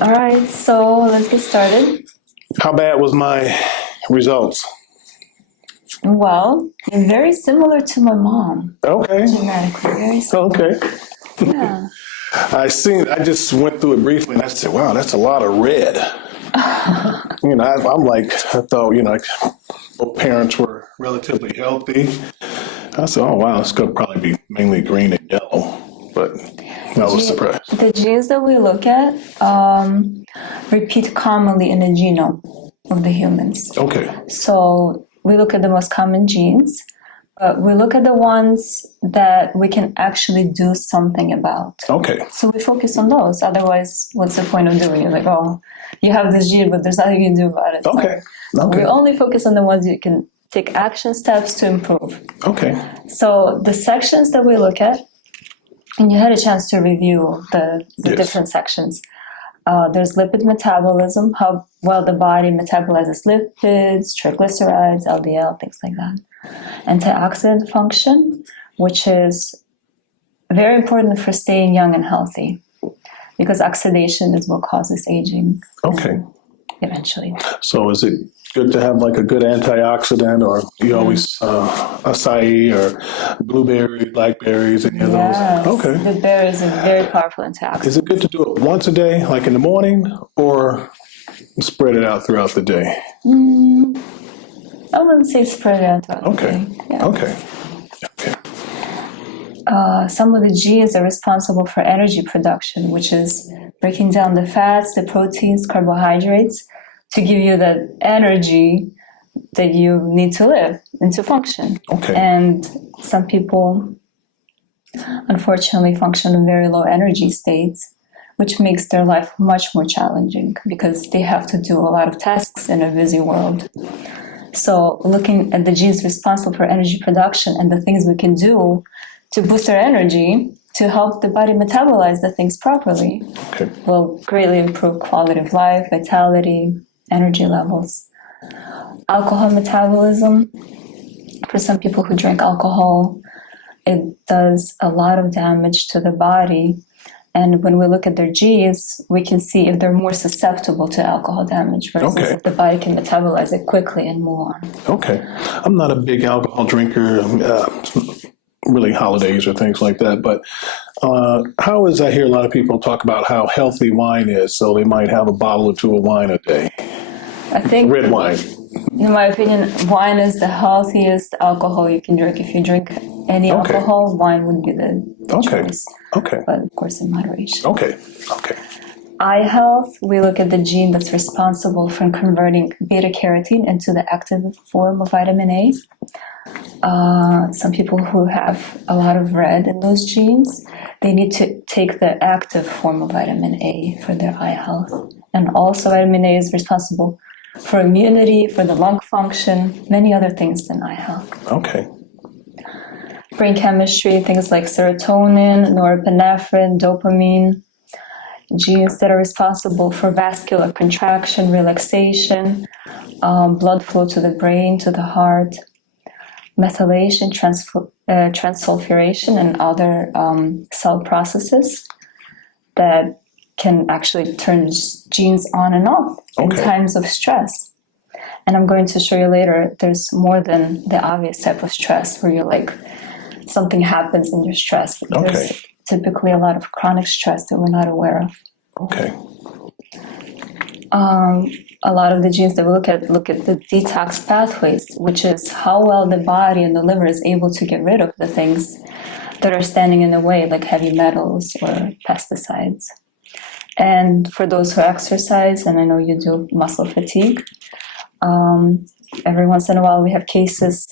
All right, so let's get started. How bad was my results? Well, you're very similar to my mom, Okay. genetically, very similar. Okay. Yeah. I just went through it briefly and I said, wow, that's a lot of red. I thought, like, both parents were relatively healthy. I said, oh, wow, it's going to probably be mainly green and yellow. But I was surprised. The genes that we look at repeat commonly in the genome of the humans. Okay. So we look at the most common genes, but we look at the ones that we can actually do something about. Okay. So we focus on those. Otherwise, what's the point of doing it? Like, oh, you have this gene, but there's nothing you can do about it. Okay. So Okay. we only focus on the ones you can take action steps to improve. Okay. So the sections that we look at, and you had a chance to review the Yes. different sections. There's lipid metabolism, how well the body metabolizes lipids, triglycerides, LDL, things like that. Antioxidant function, which is very important for staying young and healthy, because oxidation is what causes aging. Okay. Eventually. So is it good to have like a good antioxidant, or you always acai or blueberry, blackberries, any of Yes, those? Okay. the berries are very powerful antioxidants. Is it good to do it once a day, like in the morning, or spread it out throughout the day? I wouldn't say spread it out throughout the Okay. day. Yeah. Okay. Okay. Some of the genes are responsible for energy production, which is breaking down the fats, the proteins, carbohydrates to give you that energy that you need to live and to function. Okay. And some people, unfortunately, function in very low energy states, which makes their life much more challenging because they have to do a lot of tasks in a busy world. So looking at the genes responsible for energy production and the things we can do to boost our energy to help the body metabolize the things properly Okay. will greatly improve quality of life, vitality, energy levels. Alcohol metabolism, for some people who drink alcohol, it does a lot of damage to the body. And when we look at their genes, we can see if they're more susceptible to alcohol damage versus Okay. if the body can metabolize it quickly and move on. Okay. I'm not a big alcohol drinker, really holidays or things like that. But how is I hear a lot of people talk about how healthy wine is, so they might have a bottle or two of wine a day. I think, Red wine. in my opinion, wine is the healthiest alcohol you can drink. If you drink any Okay. alcohol, wine would be the Okay. choice. Okay. But of course, in moderation. Okay. Okay. Eye health, we look at the gene that's responsible for converting beta carotene into the active form of vitamin A. Some people who have a lot of red in those genes, they need to take the active form of vitamin A for their eye health. And also vitamin A is responsible for immunity, for the lung function, many other things than eye health. Okay. Brain chemistry, things like serotonin, norepinephrine, dopamine, genes that are responsible for vascular contraction, relaxation, blood flow to the brain, to the heart, methylation, transsulfuration, and other cell processes that can actually turn genes on and off in Okay. times of stress. And I'm going to show you later, there's more than the obvious type of stress where you're like, something happens and you're stressed. Okay. There's typically a lot of chronic stress that we're not aware of. Okay. A lot of the genes that we look at the detox pathways, which is how well the body and the liver is able to get rid of the things that are standing in the way, like heavy metals or pesticides. And for those who exercise, and I know you do, muscle fatigue, every once in a while we have cases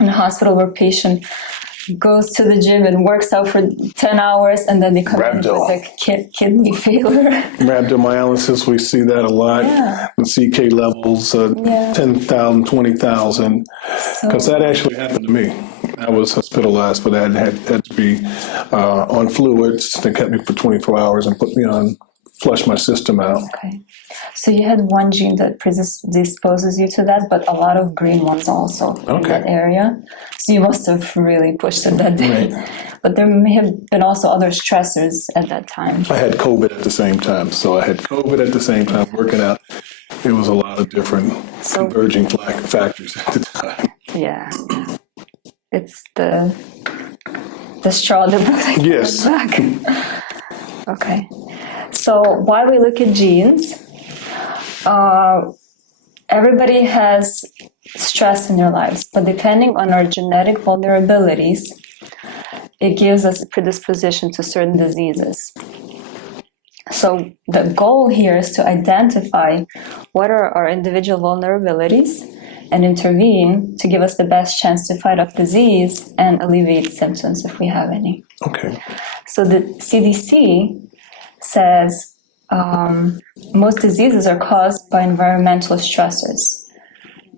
in the hospital where a patient goes to the gym and works out for 10 hours and then they come in with like kidney failure. Rhabdomyolysis, we see that a lot. Yeah. The CK levels, 10,000, 20,000. Because that actually happened to me. I was hospitalized for that and had to be on fluids. They kept me for 24 hours and put me on, flush my system out. Okay. So you had one gene that predisposes you to that, but a lot of green ones also in that area. So you must have really pushed it that day. Right. But there may have been also other stressors at that time. I had COVID at the same time. So I had COVID at the same time working out. It was a lot of different converging factors at the time. Yeah. It's the straw that broke Yes. the back. Okay. So while we look at genes, everybody has stress in their lives, but depending on our genetic vulnerabilities, it gives us a predisposition to certain diseases. So the goal here is to identify what are our individual vulnerabilities and intervene to give us the best chance to fight off disease and alleviate symptoms if we have any. Okay. So the CDC says most diseases are caused by environmental stressors,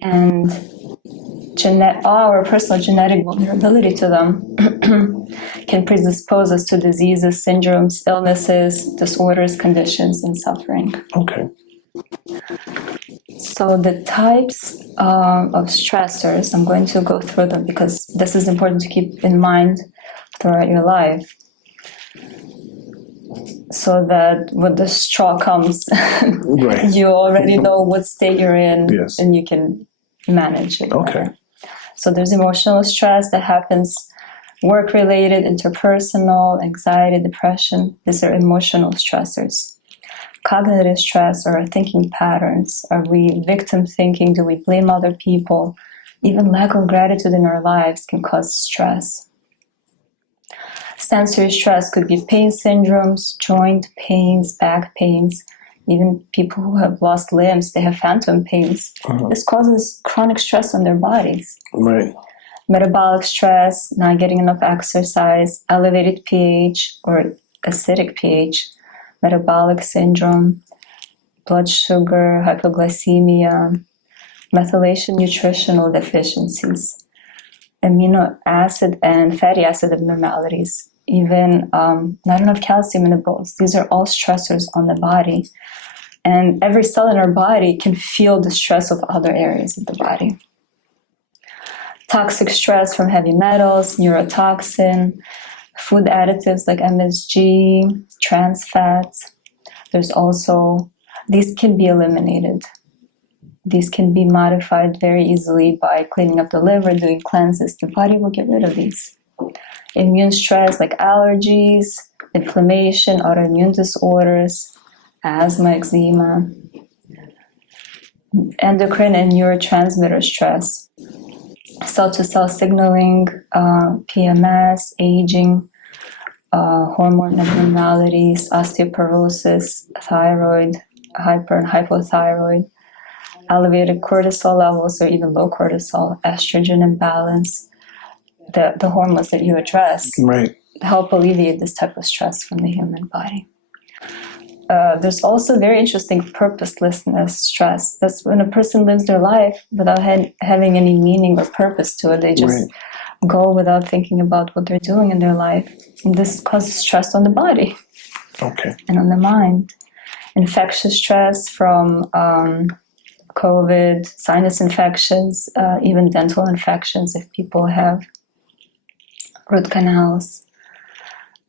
and our personal genetic vulnerability to them can predispose us to diseases, syndromes, illnesses, disorders, conditions, and suffering. Okay. So the types of stressors, I'm going to go through them because this is important to keep in mind throughout your life, so that when the straw comes, Right. you already know what state you're in, Yes. and you can manage it. Okay. Better. So there's emotional stress that happens, work-related, interpersonal, anxiety, depression. These are emotional stressors. Cognitive stress or our thinking patterns. Are we victim thinking? Do we blame other people? Even lack of gratitude in our lives can cause stress. Sensory stress could be pain syndromes, joint pains, back pains. Even people who have lost limbs, they have phantom pains. This causes chronic stress on their bodies. Right. Metabolic stress, not getting enough exercise, elevated pH or acidic pH, metabolic syndrome, blood sugar, hypoglycemia, methylation nutritional deficiencies, amino acid and fatty acid abnormalities, even not enough calcium in the bones. These are all stressors on the body. And every cell in our body can feel the stress of other areas of the body. Toxic stress from heavy metals, neurotoxin, food additives like MSG, trans fats. There's also, these can be eliminated. These can be modified very easily by cleaning up the liver, doing cleanses. The body will get rid of these. Immune stress like allergies, inflammation, autoimmune disorders, asthma, eczema, endocrine and neurotransmitter stress, cell-to-cell signaling, PMS, aging, hormone abnormalities, osteoporosis, thyroid, hyper and hypothyroid, elevated cortisol levels or even low cortisol, estrogen imbalance, the hormones that you address Right. help alleviate this type of stress from the human body. There's also very interesting purposelessness stress. That's when a person lives their life without having any meaning or purpose to it. They just go without thinking about what they're doing in their life. And this causes stress on the body and on the mind. Infectious stress from COVID, sinus infections, even dental infections if people have root canals,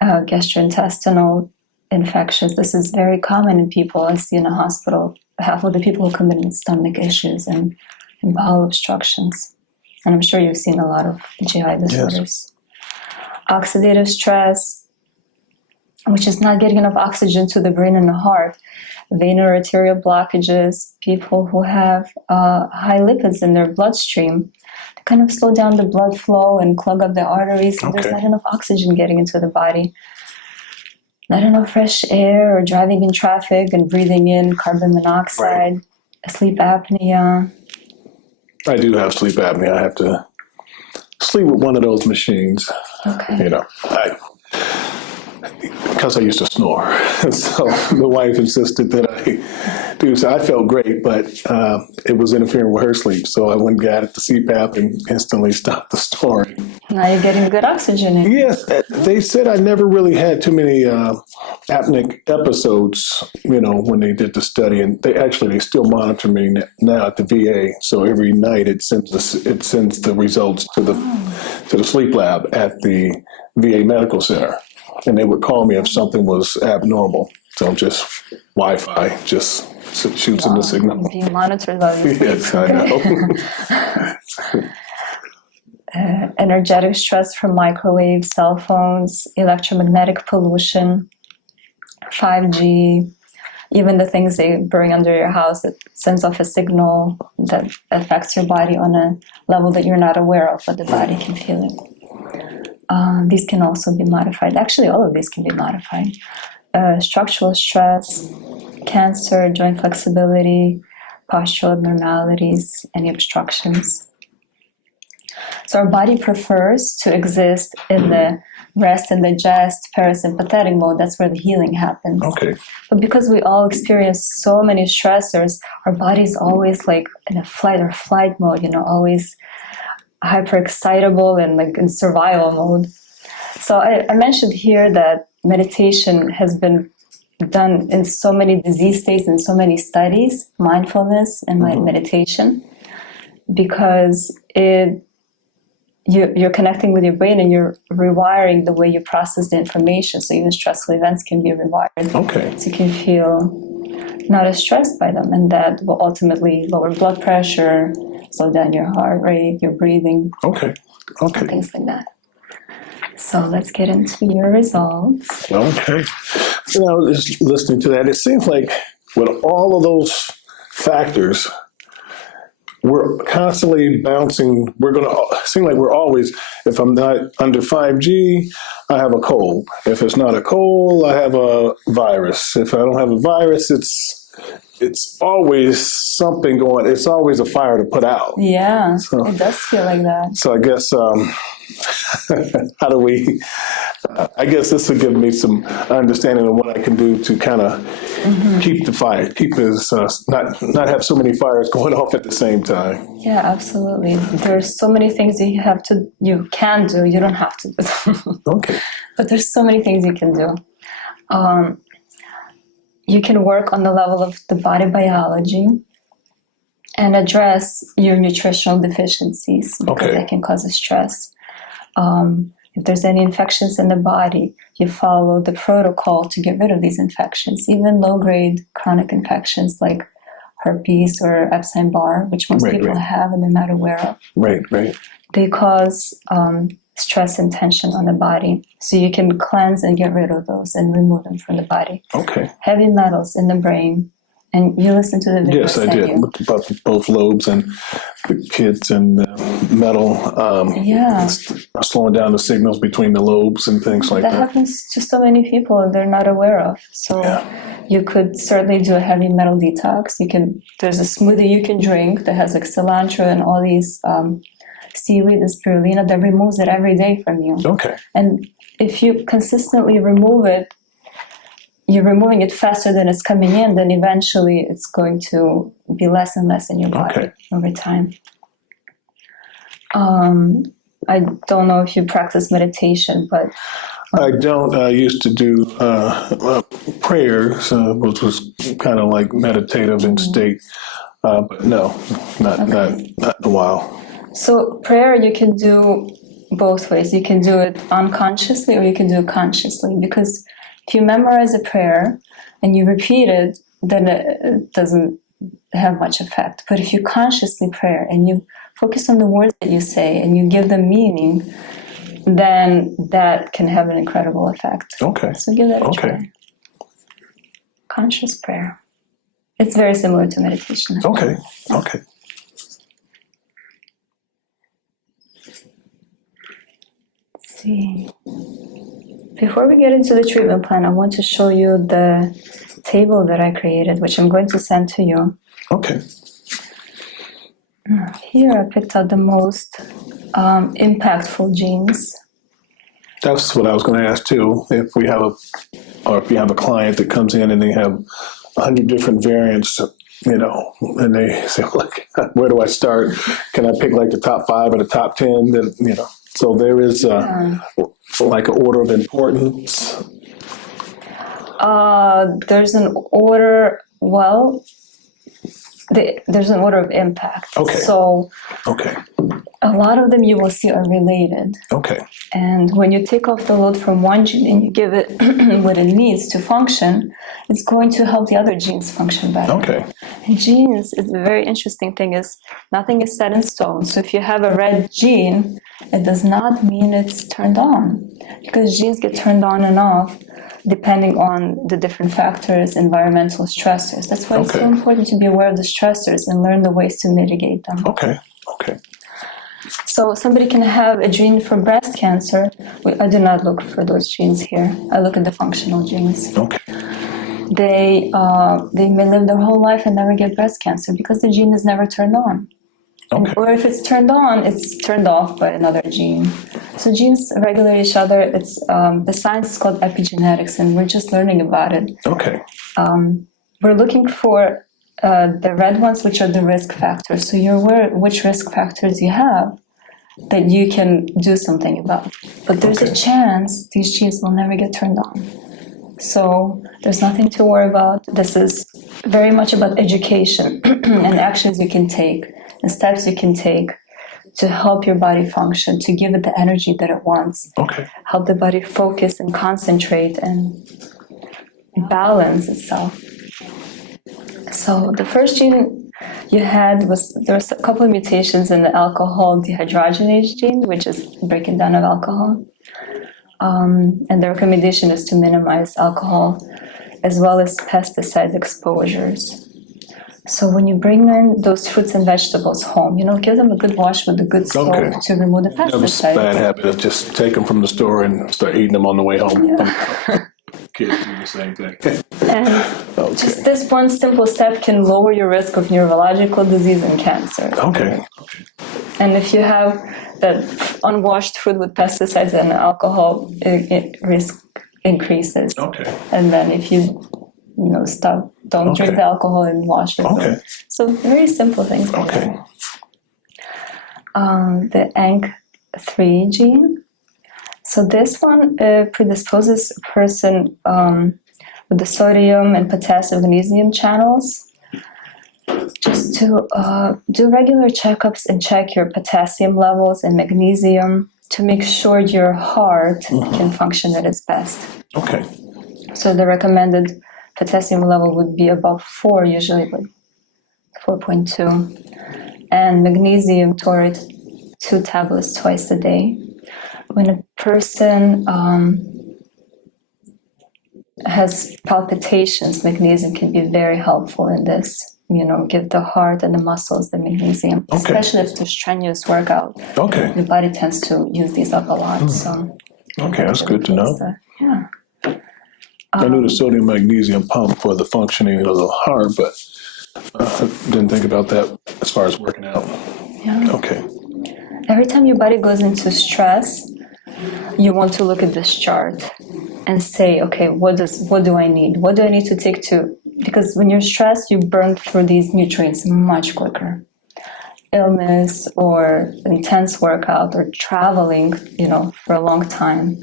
gastrointestinal infections. This is very common in people I see in a hospital. Half of the people who come in with stomach issues and bowel obstructions. And I'm sure you've seen a lot of GI disorders. Yes. Oxidative stress, which is not getting enough oxygen to the brain and the heart. Vein or arterial blockages, people who have high lipids in their bloodstream, they kind of slow down the blood flow and clog up the arteries. And there's not enough oxygen getting into the body. Not enough fresh air, or driving in traffic and breathing in carbon monoxide, sleep apnea. I do have sleep apnea. I have to sleep with one of those machines. You know, because I used to snore. So the wife insisted that do. So I felt great, but it was interfering with her sleep. So I went and got the CPAP and instantly stopped the snoring. Now you're getting good oxygen in. Yes, they said I never really had too many apneic episodes, when they did the study. And they still monitor me now at the VA. So every night it sends the results to the sleep lab at the VA Medical Center. And they would call me if something was abnormal. So just Wi-Fi just shoots in the signal. Being monitored by these Yes, I know. Energetic stress from microwaves, cell phones, electromagnetic pollution, 5G, even the things they bring under your house that sends off a signal that affects your body on a level that you're not aware of, but the body can feel it. These can also be modified. Actually, all of these can be modified. Structural stress, cancer, joint flexibility, postural abnormalities, any obstructions. So our body prefers to exist in the rest and digest parasympathetic mode. That's where the healing happens. Okay. But because we all experience so many stressors, our body's always like in a fight or flight mode, always hyper excitable and like in survival mode. So I mentioned here that meditation has been done in so many disease states and so many studies, mindfulness and meditation, because you're connecting with your brain and you're rewiring the way you process the information. So even stressful events can be rewired. Okay. So you can feel not as stressed by them, and that will ultimately lower blood pressure, slow down your heart rate, your breathing. Okay. Things like that. So let's get into your results. Okay. Just listening to that, it seems like with all of those factors, we're constantly bouncing. Seem like we're always, if I'm not under 5G, I have a cold. If it's not a cold, I have a virus. If I don't have a virus, it's always something going. It's always a fire to put out. Yeah, so, it does feel like that. So I guess, how do we, I guess this will give me some understanding of what I can do to kind of keep the fire, not have so many fires going off at the same time. Yeah, absolutely. There's so many things you can do. You don't have to do them. Okay. But there's so many things you can do. You can work on the level of the body biology and address your nutritional deficiencies, because that can cause stress. If there's any infections in the body, you follow the protocol to get rid of these infections, even low-grade chronic infections like herpes or Epstein-Barr, which most people have and they're not aware of. Right. They cause stress and tension on the body. So you can cleanse and get rid of those and remove them from the body. Okay. Heavy metals in the brain. And you listened to the video. Yes, I did. About both lobes and the kids and metal. Slowing down the signals between the lobes and things like that. That happens to so many people they're not aware of. So you could certainly do a heavy metal detox. There's a smoothie you can drink that has like cilantro and all these seaweed and spirulina that removes it every day from you. Okay. And if you consistently remove it, you're removing it faster than it's coming in, then eventually it's going to be less and less in your body over time. I don't know if you practice meditation, but... I don't. I used to do prayers, which was kind of like meditative in state, but no, not in a while. So prayer you can do both ways. You can do it unconsciously or you can do it consciously, because if you memorize a prayer and you repeat it, then it doesn't have much effect. But if you consciously pray and you focus on the words that you say and you give them meaning, then that can have an incredible effect. Okay. So give that a try. Conscious prayer. It's very similar to meditation. Okay. Let's see. Before we get into the treatment plan, I want to show you the table that I created, which I'm going to send to you. Okay. Here I picked out the most impactful genes. That's what I was going to ask too. If you have a client that comes in and they have 100 different variants, and they say, look, where do I start? Can I pick like the top 5 or the top 10? So there is like an order of importance. There's an order, there's an order of impact. Okay. So Okay. a lot of them you will see are related. Okay. And when you take off the load from one gene and you give it what it needs to function, it's going to help the other genes function better. Okay. And genes, is a very interesting thing, is nothing is set in stone. So if you have a red gene, it does not mean it's turned on, because genes get turned on and off depending on the different factors, environmental stressors. That's why it's so important to be aware of the stressors and learn the ways to mitigate them. Okay. Okay. So somebody can have a gene for breast cancer. I do not look for those genes here. I look at the functional genes. Okay. They may live their whole life and never get breast cancer because the gene is never turned on. Okay. Or if it's turned on, it's turned off by another gene. So genes regulate each other. It's the science is called epigenetics, and we're just learning about it. Okay. We're looking for the red ones, which are the risk factors. So you're aware which risk factors you have that you can do something about. But there's a chance these genes will never get turned on. So there's nothing to worry about. This is very much about education and actions you can take and steps you can take to help your body function, to give it the energy that it wants. Okay. Help the body focus and concentrate and balance itself. So the first gene you had there was a couple of mutations in the alcohol dehydrogenase gene, which is breaking down of alcohol. And the recommendation is to minimize alcohol as well as pesticide exposures. So when you bring in those fruits and vegetables home, give them a good wash with a good soap to remove the pesticides. Never bad habit of just take them from the store and start eating them on the way home. Yeah. Kids do the same thing. And just this one simple step can lower your risk of neurological disease and cancer. Okay. And if you have that unwashed food with pesticides and alcohol, it risk increases. Okay. And then if you don't drink the alcohol and wash it. Okay. So very simple things. Okay. The ANC3 gene. So this one predisposes a person with the sodium and potassium magnesium channels just to do regular checkups and check your potassium levels and magnesium to make sure your heart can function at its best. Okay. So the recommended potassium level would be above 4, usually like 4.2. And magnesium taurate, 2 tablets twice a day. When a person has palpitations, magnesium can be very helpful in this. Give the heart and the muscles the magnesium, especially if there's strenuous workout. Okay. The body tends to use these up a lot. So. Okay, that's good to know. Yeah. I knew the sodium magnesium pump for the functioning of the heart, but I didn't think about that as far as working out. Yeah. Okay. Every time your body goes into stress, you want to look at this chart and say, okay, what do I need? What do I need to take to? Because when you're stressed, you burn through these nutrients much quicker. Illness or intense workout or traveling, for a long time.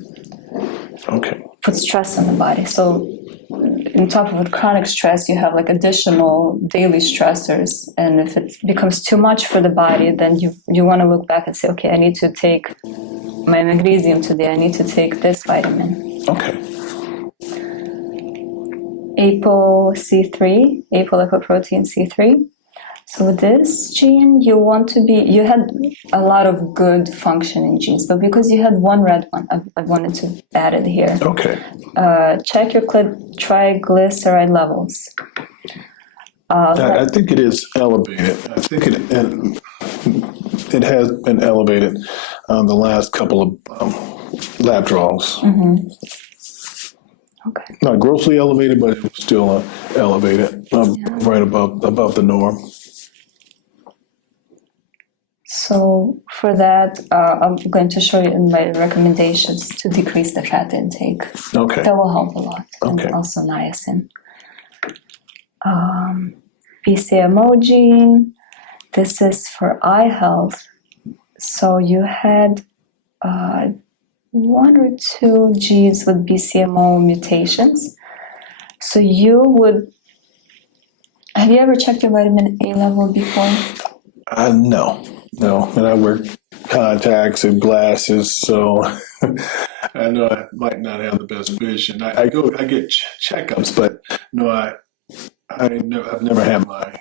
Okay. Puts stress on the body. So on top of chronic stress, you have like additional daily stressors. And if it becomes too much for the body, then you want to look back and say, okay, I need to take my magnesium today. I need to take this vitamin. Okay. ApoC3, apolipoprotein C3. So this gene, you had a lot of good functioning genes, but because you had one red one, I wanted to add it here. Okay. Check your triglyceride levels. I think it is elevated. I think it has been elevated the last couple of lab draws. Mm-hmm. Okay. Not grossly elevated, but it was still elevated, right above the norm. So for that, I'm going to show you in my recommendations to decrease the fat intake. Okay. That will help a lot. Okay. And also niacin. BCMO gene. This is for eye health. So you had 1 or 2 genes with BCMO mutations. So you would. Have you ever checked your vitamin A level before? No, and I wear contacts and glasses, so I know I might not have the best vision. I get checkups, but no, I've never had my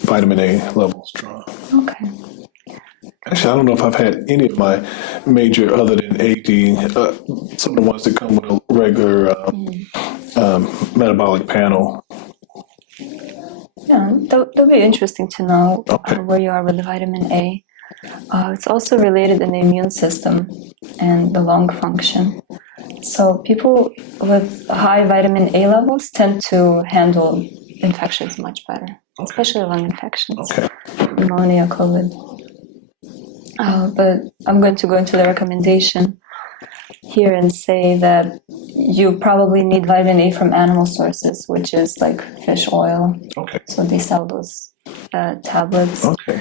vitamin A levels drawn. Okay. Actually, I don't know if I've had any of my major other than AD. Some of the ones that come with a regular metabolic panel. Yeah, that'll be interesting to know Okay. where you are with the vitamin A. It's also related in the immune system and the lung function. So people with high vitamin A levels tend to handle infections much better, especially lung infections, Okay. pneumonia, COVID. But I'm going to go into the recommendation here and say that you probably need vitamin A from animal sources, which is like fish oil. Okay. So they sell those tablets. Okay.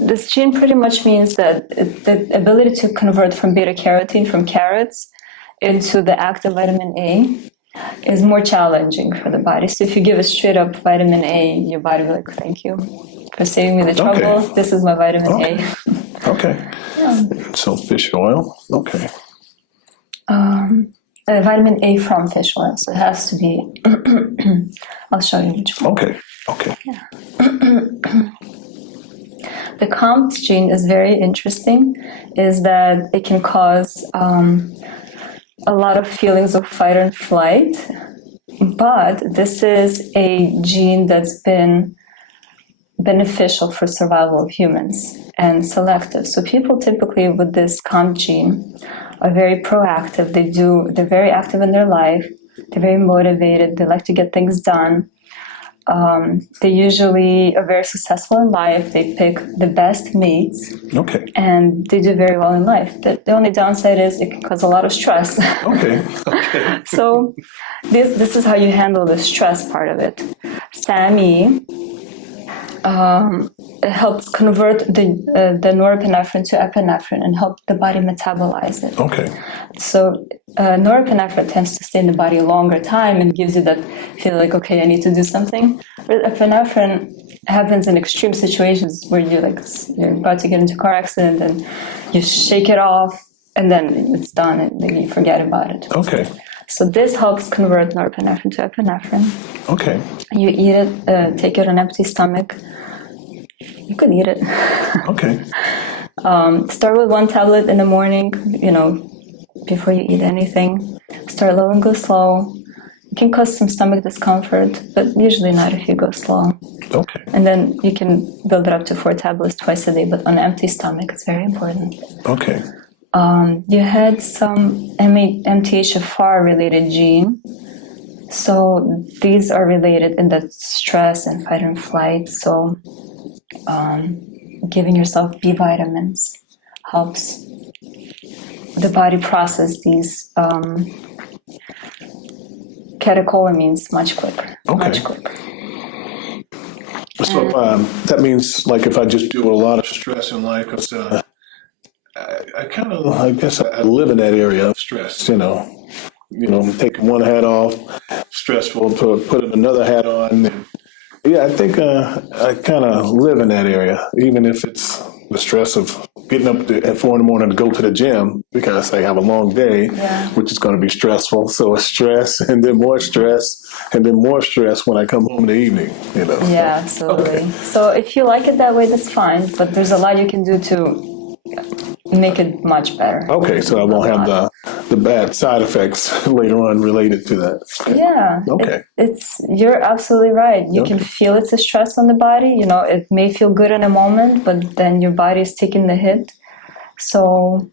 This gene pretty much means that the ability to convert from beta carotene from carrots into the active vitamin A is more challenging for the body. So if you give a straight up vitamin A, your body will be like, thank you for saving me the trouble. Okay. This is my vitamin Okay. A. Okay. So fish oil. Okay. Vitamin A from fish oil. So it has to be, I'll show you which one. Okay. Okay. The COMT gene is very interesting, is that it can cause a lot of feelings of fight and flight, but this is a gene that's been beneficial for survival of humans and selective. So people typically with this COMT gene are very proactive. They're very active in their life. They're very motivated. They like to get things done. They usually are very successful in life. They pick the best mates. Okay. And they do very well in life. The only downside is it can cause a lot of stress. Okay. Okay. So this is how you handle the stress part of it. SAMe it helps convert the norepinephrine to epinephrine and help the body metabolize it. Okay. So norepinephrine tends to stay in the body a longer time and gives you that feel like, okay, I need to do something. But epinephrine happens in extreme situations where you're about to get into a car accident and you shake it off and then it's done and then you forget about it. Okay. So this helps convert norepinephrine to epinephrine. Okay. You eat it, take it on empty stomach. You could eat it. Okay. Start with 1 tablet in the morning, before you eat anything. Start low and go slow. It can cause some stomach discomfort, but usually not if you go slow. Okay. And then you can build it up to 4 tablets twice a day, but on an empty stomach, it's very important. Okay. You had some MTHFR related gene. So these are related in that stress and fight and flight. So giving yourself B vitamins helps the body process these catecholamines much quicker. Okay. Much quicker. So that means, like, if I just deal with a lot of stress in life, because I guess I live in that area of stress. Taking one hat off, stressful, to putting another hat on. Yeah, I think I kind of live in that area, even if it's the stress of getting up at 4 a.m. to go to the gym because I have a long day, which is going to be stressful. So it's stress, and then more stress, and then more stress when I come home in the evening. Yeah, absolutely. Okay. So if you like it that way, that's fine. But there's a lot you can do to make it much better. Okay, so I won't have the bad side effects later on related to that. Yeah. Okay. You're absolutely right. You can feel it's a stress on the body. It may feel good in a moment, but then your body is taking the hit. So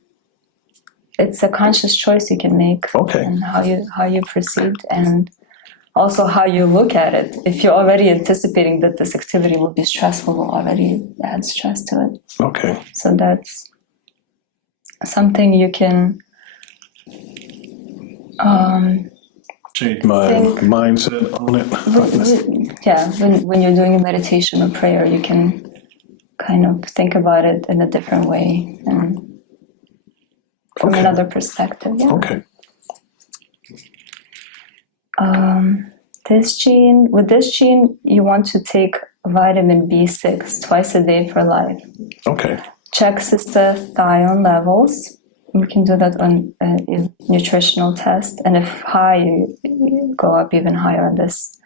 it's a conscious choice you can make. Okay. And how you proceed and also how you look at it. If you're already anticipating that this activity will be stressful, will already add stress to it. Okay. So that's something you can change my mindset on it. Yeah, when you're doing a meditation or prayer, you can kind of think about it in a different way and from another perspective. Yeah. Okay. With this gene, you want to take vitamin B6 twice a day for life. Okay. Check cystathione levels. We can do that on a nutritional test, and if high, you go up even higher on this.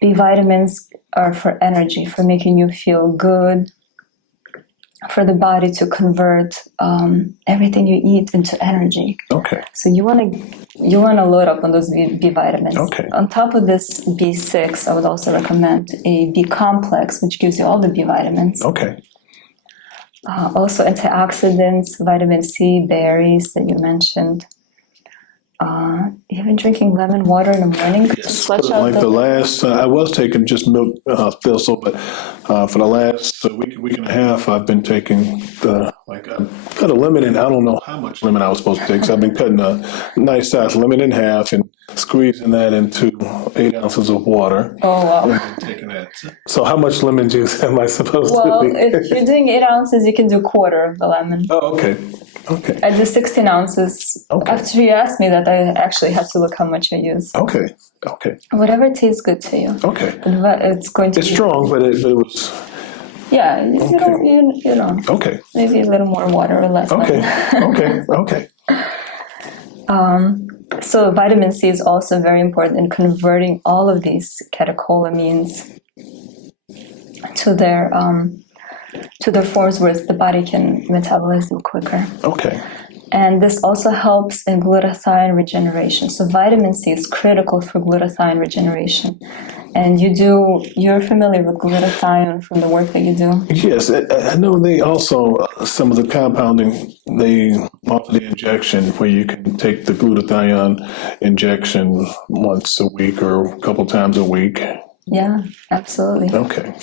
B vitamins are for energy, for making you feel good, for the body to convert everything you eat into energy. Okay. So you want to load up on those B vitamins. Okay. On top of this B6, I would also recommend a B complex, which gives you all the B vitamins. Okay. Also antioxidants, vitamin C, berries that you mentioned. Even drinking lemon water in the morning to flush out like the last, I was taking just milk thistle, but for the last week and a half, I've been taking I cut a lemon in. I don't know how much lemon I was supposed to take, so I've been cutting a nice size lemon in half and squeezing that into 8 ounces of water. Oh, wow. And taking that. So how much lemon juice am I supposed to be? Well, if you're doing 8 ounces, you can do a quarter of the lemon. Oh, okay. Okay. I do 16 ounces. Okay. After you asked me that, I actually have to look how much I use. Okay. Okay. Whatever tastes good to you. Okay. It's going to be strong, but it was. Yeah, you don't. Okay. Maybe a little more water or less. Okay. Okay. So vitamin C is also very important in converting all of these catecholamines to their forms where the body can metabolize them quicker. Okay. And this also helps in glutathione regeneration. So vitamin C is critical for glutathione regeneration. And you're familiar with glutathione from the work that you do? Yes, I know they also, some of the compounding, they offer the injection where you can take the glutathione injection once a week or a couple times a week. Yeah, absolutely. Okay.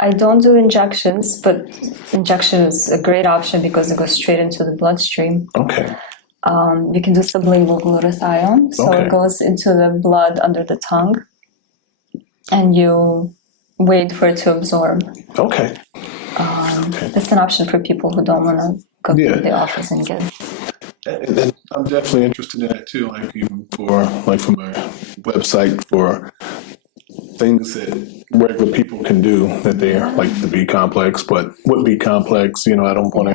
I don't do injections, but injection is a great option because it goes straight into the bloodstream. Okay. You can do sublingual glutathione, so it goes into the blood under the tongue, and you wait for it to absorb. Okay. That's an option for people who don't want to go to the office and get it. And I'm definitely interested in that too, like even for my website for things that regular people can do that they are like the B complex, but what B complex, I don't want to,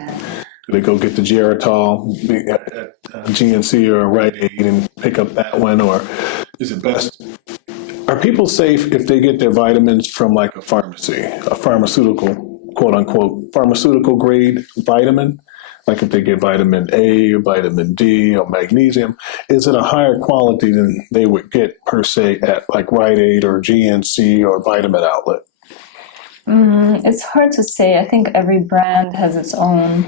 do they go get the Geritol at GNC or Rite Aid and pick up that one, or is it best? Are people safe if they get their vitamins from like a pharmacy, a pharmaceutical, quote unquote, pharmaceutical grade vitamin? Like if they get vitamin A or vitamin D or magnesium, is it a higher quality than they would get per se at like Rite Aid or GNC or Vitamin Outlet? It's hard to say. I think every brand has its own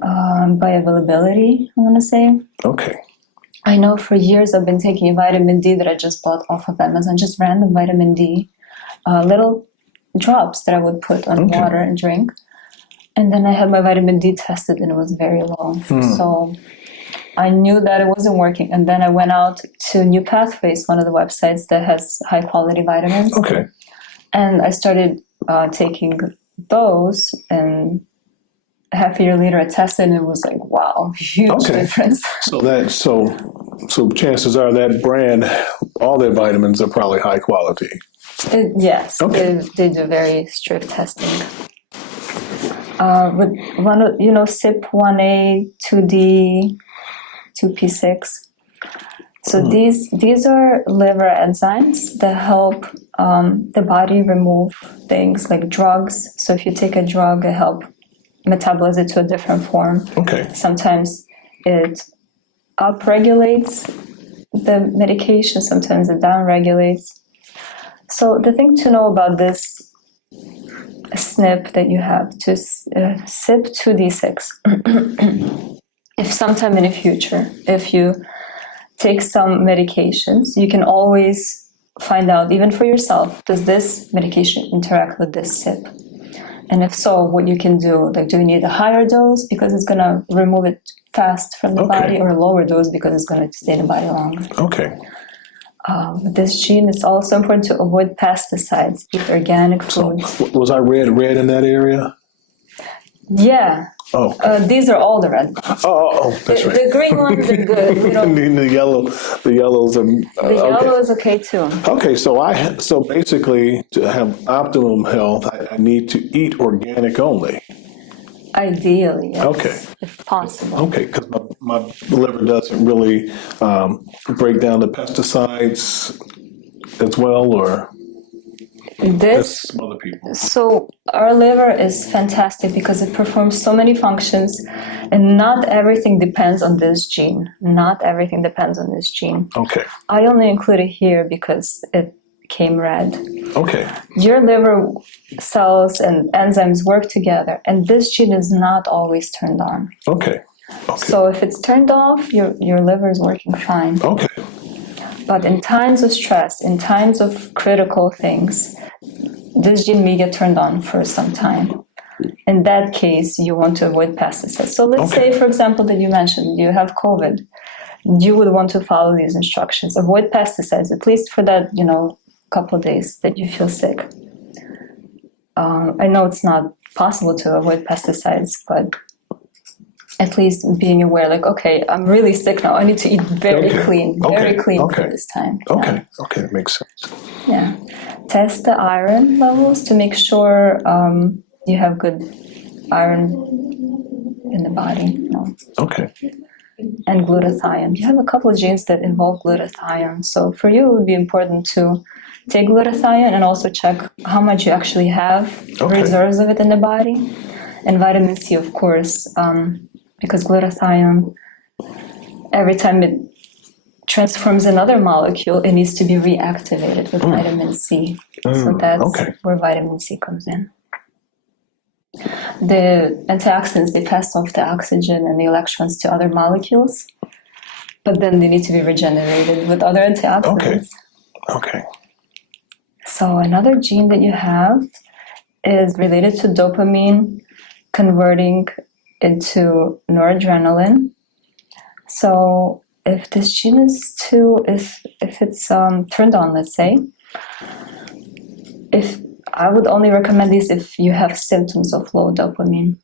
bioavailability, I want to say. Okay. I know for years I've been taking a vitamin D that I just bought off of Amazon, just random vitamin D, little drops that I would put on water and drink. And then I had my vitamin D tested and it was very low. So I knew that it wasn't working. And then I went out to New Pathways, one of the websites that has high quality vitamins. Okay. And I started taking those, and half a year later I tested and it was like, wow, huge difference. So chances are that brand, all their vitamins are probably high quality. Yes, they do very strict testing. With CYP1A, 2D, 2P6. So these are liver enzymes that help the body remove things like drugs. So if you take a drug, it helps metabolize it to a different form. Okay. Sometimes it upregulates the medication, sometimes it downregulates. So the thing to know about this SNP that you have, to CYP2D6, if sometime in the future, if you take some medications, you can always find out, even for yourself, does this medication interact with this CYP? And if so, what you can do, like, do you need a higher dose because it's going to remove it fast from the body, or a lower dose because it's going to stay in the body longer. Okay. With this gene, it's also important to avoid pesticides, eat organic foods. So, was I red in that area? Yeah. Oh. These are all the red ones. Oh, that's right. The green ones are good. We don't, the yellows are. the yellow is okay too. Okay, so basically, to have optimum health, I need to eat organic only. Ideally, yes, Okay. if possible. Okay, because my liver doesn't really break down the pesticides as well, or This, some other people. so our liver is fantastic because it performs so many functions, and not everything depends on this gene. Not everything depends on this gene. Okay. I only include it here because it came red. Okay. Your liver cells and enzymes work together, and this gene is not always turned on. Okay. Okay. So if it's turned off, your liver is working fine. Okay. But in times of stress, in times of critical things, this gene may get turned on for some time. In that case, you want to avoid pesticides. So let's say, for example, that you mentioned you have COVID. You would want to follow these instructions. Avoid pesticides, at least for that, couple of days that you feel sick. I know it's not possible to avoid pesticides, but at least being aware, like, okay, I'm really sick now. I need to eat very clean for this time. Okay. Okay, that makes sense. Yeah. Test the iron levels to make sure you have good iron in the body. Okay. And glutathione. You have a couple of genes that involve glutathione. So for you, it would be important to take glutathione and also check how much you actually have reserves of it in the body. And vitamin C, of course, because glutathione, every time it transforms another molecule, it needs to be reactivated with vitamin C. So that's where vitamin C comes in. The antioxidants, they pass off the oxygen and the electrons to other molecules, but then they need to be regenerated with other antioxidants. Okay. So another gene that you have is related to dopamine converting into noradrenaline. So if this gene is if it's turned on, let's say, I would only recommend this if you have symptoms of low dopamine.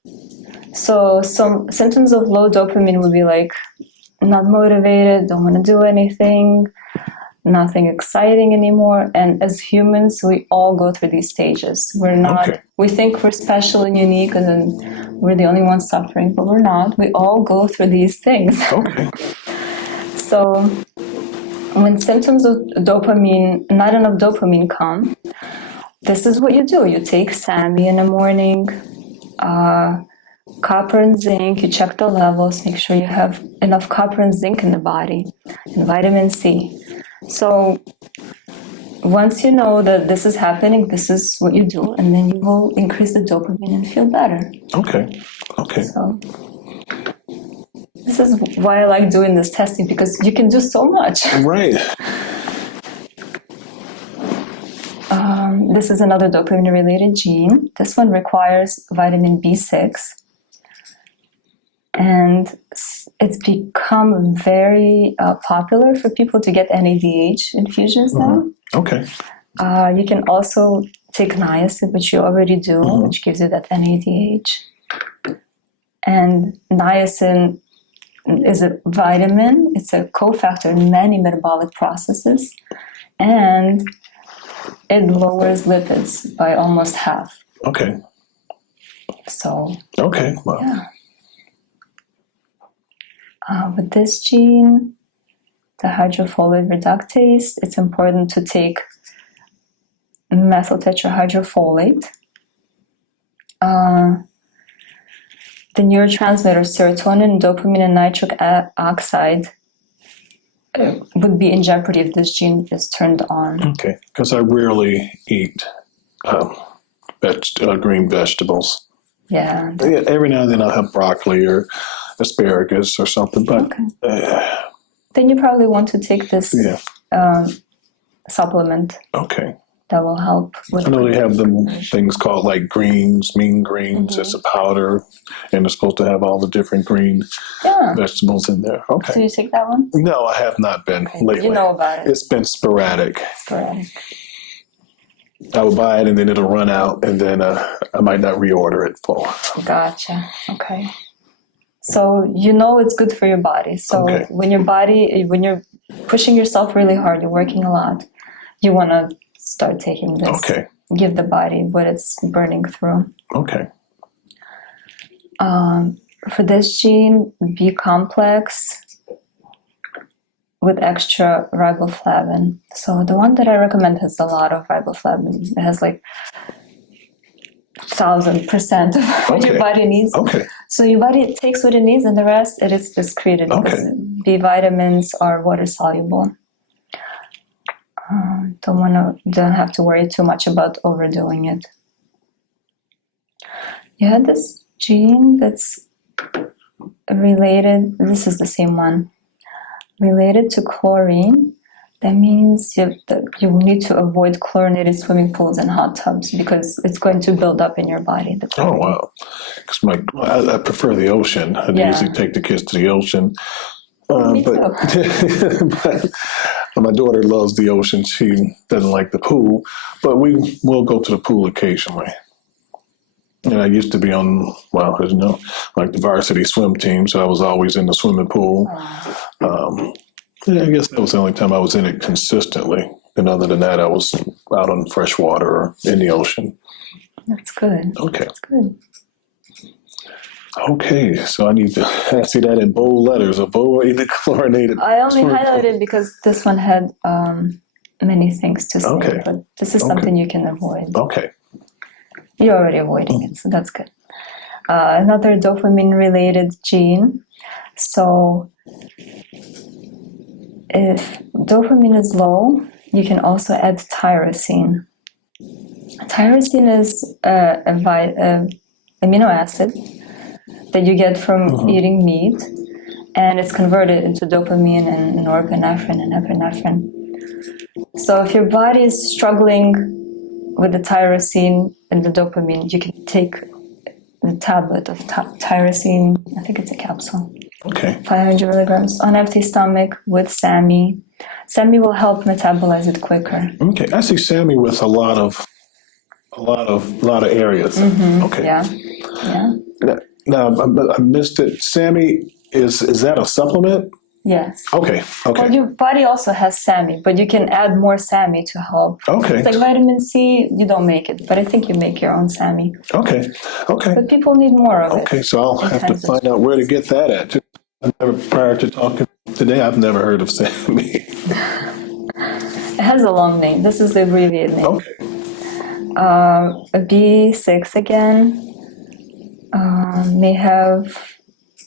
So some symptoms of low dopamine would be like not motivated, don't want to do anything, nothing exciting anymore. And as humans, we all go through these stages. We think we're special and unique and then we're the only ones suffering, but we're not. We all go through these things. Okay. So when symptoms of dopamine, not enough dopamine come, this is what you do. You take SAMe in the morning, copper and zinc, you check the levels, make sure you have enough copper and zinc in the body, and vitamin C. So once you know that this is happening, this is what you do, and then you will increase the dopamine and feel better. Okay. So this is why I like doing this testing, because you can do so much. Right. This is another dopamine-related gene. This one requires vitamin B6. And it's become very popular for people to get NADH infusions now. Okay. You can also take niacin, which you already do, which gives you that NADH. And niacin is a vitamin. It's a cofactor in many metabolic processes. And it lowers lipids by almost half. Okay. So. Okay. Wow. Yeah. With this gene, the hydrofolate reductase, it's important to take methyl tetrahydrofolate. The neurotransmitters serotonin, dopamine, and nitric oxide would be in jeopardy if this gene is turned on. Okay, because I rarely eat green vegetables. Yeah. Every now and then I'll have broccoli or asparagus or something, but then you probably want to take this supplement. Okay. that will help with. I know they have them things called like greens, mean greens. It's a powder, and it's supposed to have all the different green vegetables in there. Okay. So you take that one? No, I have not been lately. You know about it. It's been sporadic. Sporadic. I would buy it and then it'll run out, and then I might not reorder it for. Gotcha. Okay. So you know it's good for your body. So when you're pushing yourself really hard, you're working a lot, you want to start taking this. Okay. Give the body what it's burning through. Okay. For this gene, B complex with extra riboflavin. So the one that I recommend has a lot of riboflavin. It has like 1,000% of what your body needs. Okay. So your body takes what it needs, and the rest it is excreted because B vitamins are water soluble. Don't have to worry too much about overdoing it. You had this gene that's related. This is the same one. Related to chlorine. That means you need to avoid chlorinated swimming pools and hot tubs because it's going to build up in your body. Oh, wow. Because I prefer the ocean. I usually take the kids to the ocean. Me too. But my daughter loves the ocean. She doesn't like the pool, but we will go to the pool occasionally. And I used to be on, like the varsity swim team, so I was always in the swimming pool. I guess that was the only time I was in it consistently. And other than that, I was out on fresh water or in the ocean. That's good. Okay. That's good. Okay, so I need to see that in bold letters. Avoid the chlorinated. I only highlighted because this one had many things to say, but this is something you can avoid. Okay. You're already avoiding it, so that's good. Another dopamine-related gene. So if dopamine is low, you can also add tyrosine. Tyrosine is an amino acid that you get from eating meat, and it's converted into dopamine and norepinephrine and epinephrine. So if your body is struggling with the tyrosine and the dopamine, you can take the tablet of tyrosine. I think it's a capsule. Okay. 500 milligrams on empty stomach with SAMI. SAMI will help metabolize it quicker. Okay, I see SAMI with a lot of areas. Okay. Yeah. Now I missed it. SAMI is that a supplement? Yes. Okay. Well, your body also has SAMI, but you can add more SAMI to help. Okay. It's like vitamin C, you don't make it, but I think you make your own SAMI. Okay. But people need more of it. Okay, so I'll have to find out where to get that at. Prior to talking today, I've never heard of SAMI. It has a long name. This is the abbreviated name. Okay. B6 again may have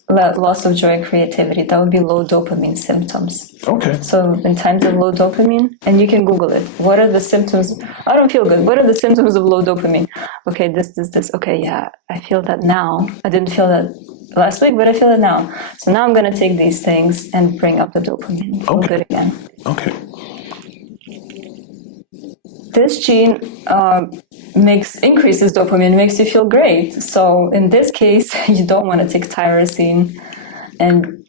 loss of joy and creativity. That would be low dopamine symptoms. Okay. So in times of low dopamine, and you can Google it. What are the symptoms? I don't feel good. What are the symptoms of low dopamine? Okay, this. Okay, yeah, I feel that now. I didn't feel that last week, but I feel it now. So now I'm going to take these things and bring up the dopamine. Feel good again. Okay. This gene increases dopamine, makes you feel great. So in this case, you don't want to take tyrosine, and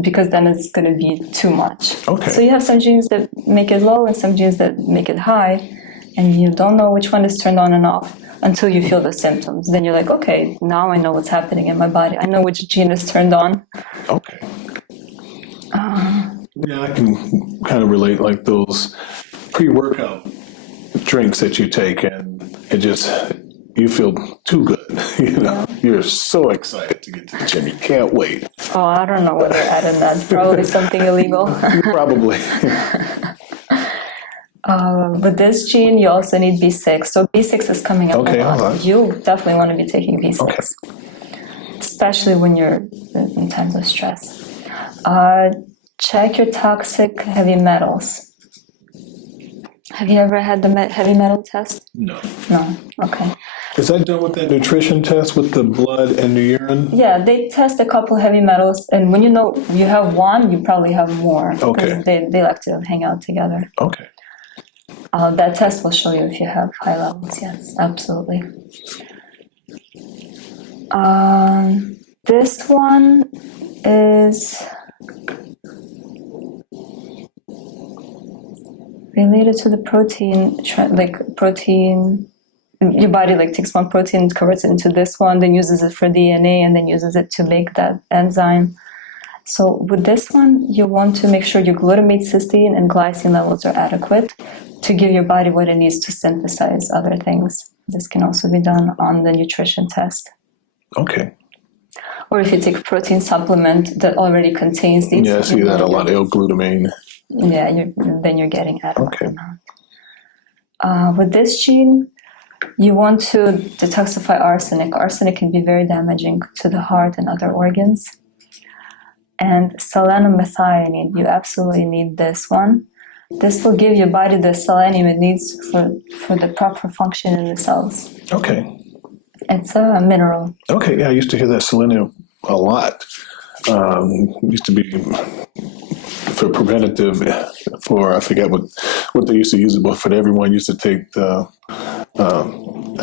because then it's going to be too much. Okay. So you have some genes that make it low and some genes that make it high, and you don't know which one is turned on and off until you feel the symptoms. Then you're like, okay, now I know what's happening in my body. I know which gene is turned on. Okay. Yeah, I can kind of relate, like those pre-workout drinks that you take, and you feel too good. You're so excited to get to the gym. You can't wait. Oh, I don't know what they're adding that. Probably something illegal. Probably. With this gene, you also need B6. So B6 is coming up a lot. Right. You definitely want to be taking B6, okay. Especially when you're in times of stress. Check your toxic heavy metals. Have you ever had the heavy metal test? No. No. Okay. Is that done with that nutrition test with the blood and the urine? Yeah, they test a couple heavy metals, and when you know you have one, you probably have more. Okay. They like to hang out together. Okay. That test will show you if you have high levels. Yes, absolutely. This one is related to the protein, protein. Your body takes one protein, converts it into this one, then uses it for DNA, and then uses it to make that enzyme. So with this one, you want to make sure your glutamate, cysteine, and glycine levels are adequate to give your body what it needs to synthesize other things. This can also be done on the nutrition test. Okay. Or if you take a protein supplement that already contains these. Yeah, I see that a lot, L-glutamine. Yeah, then you're getting adequate Okay. amount. With this gene, you want to detoxify arsenic. Arsenic can be very damaging to the heart and other organs. And selenomethionine, you absolutely need this one. This will give your body the selenium it needs for the proper function in the cells. Okay. It's a mineral. Okay, yeah, I used to hear that selenium a lot. Used to be for preventative, I forget what they used to use it, but for everyone used to take that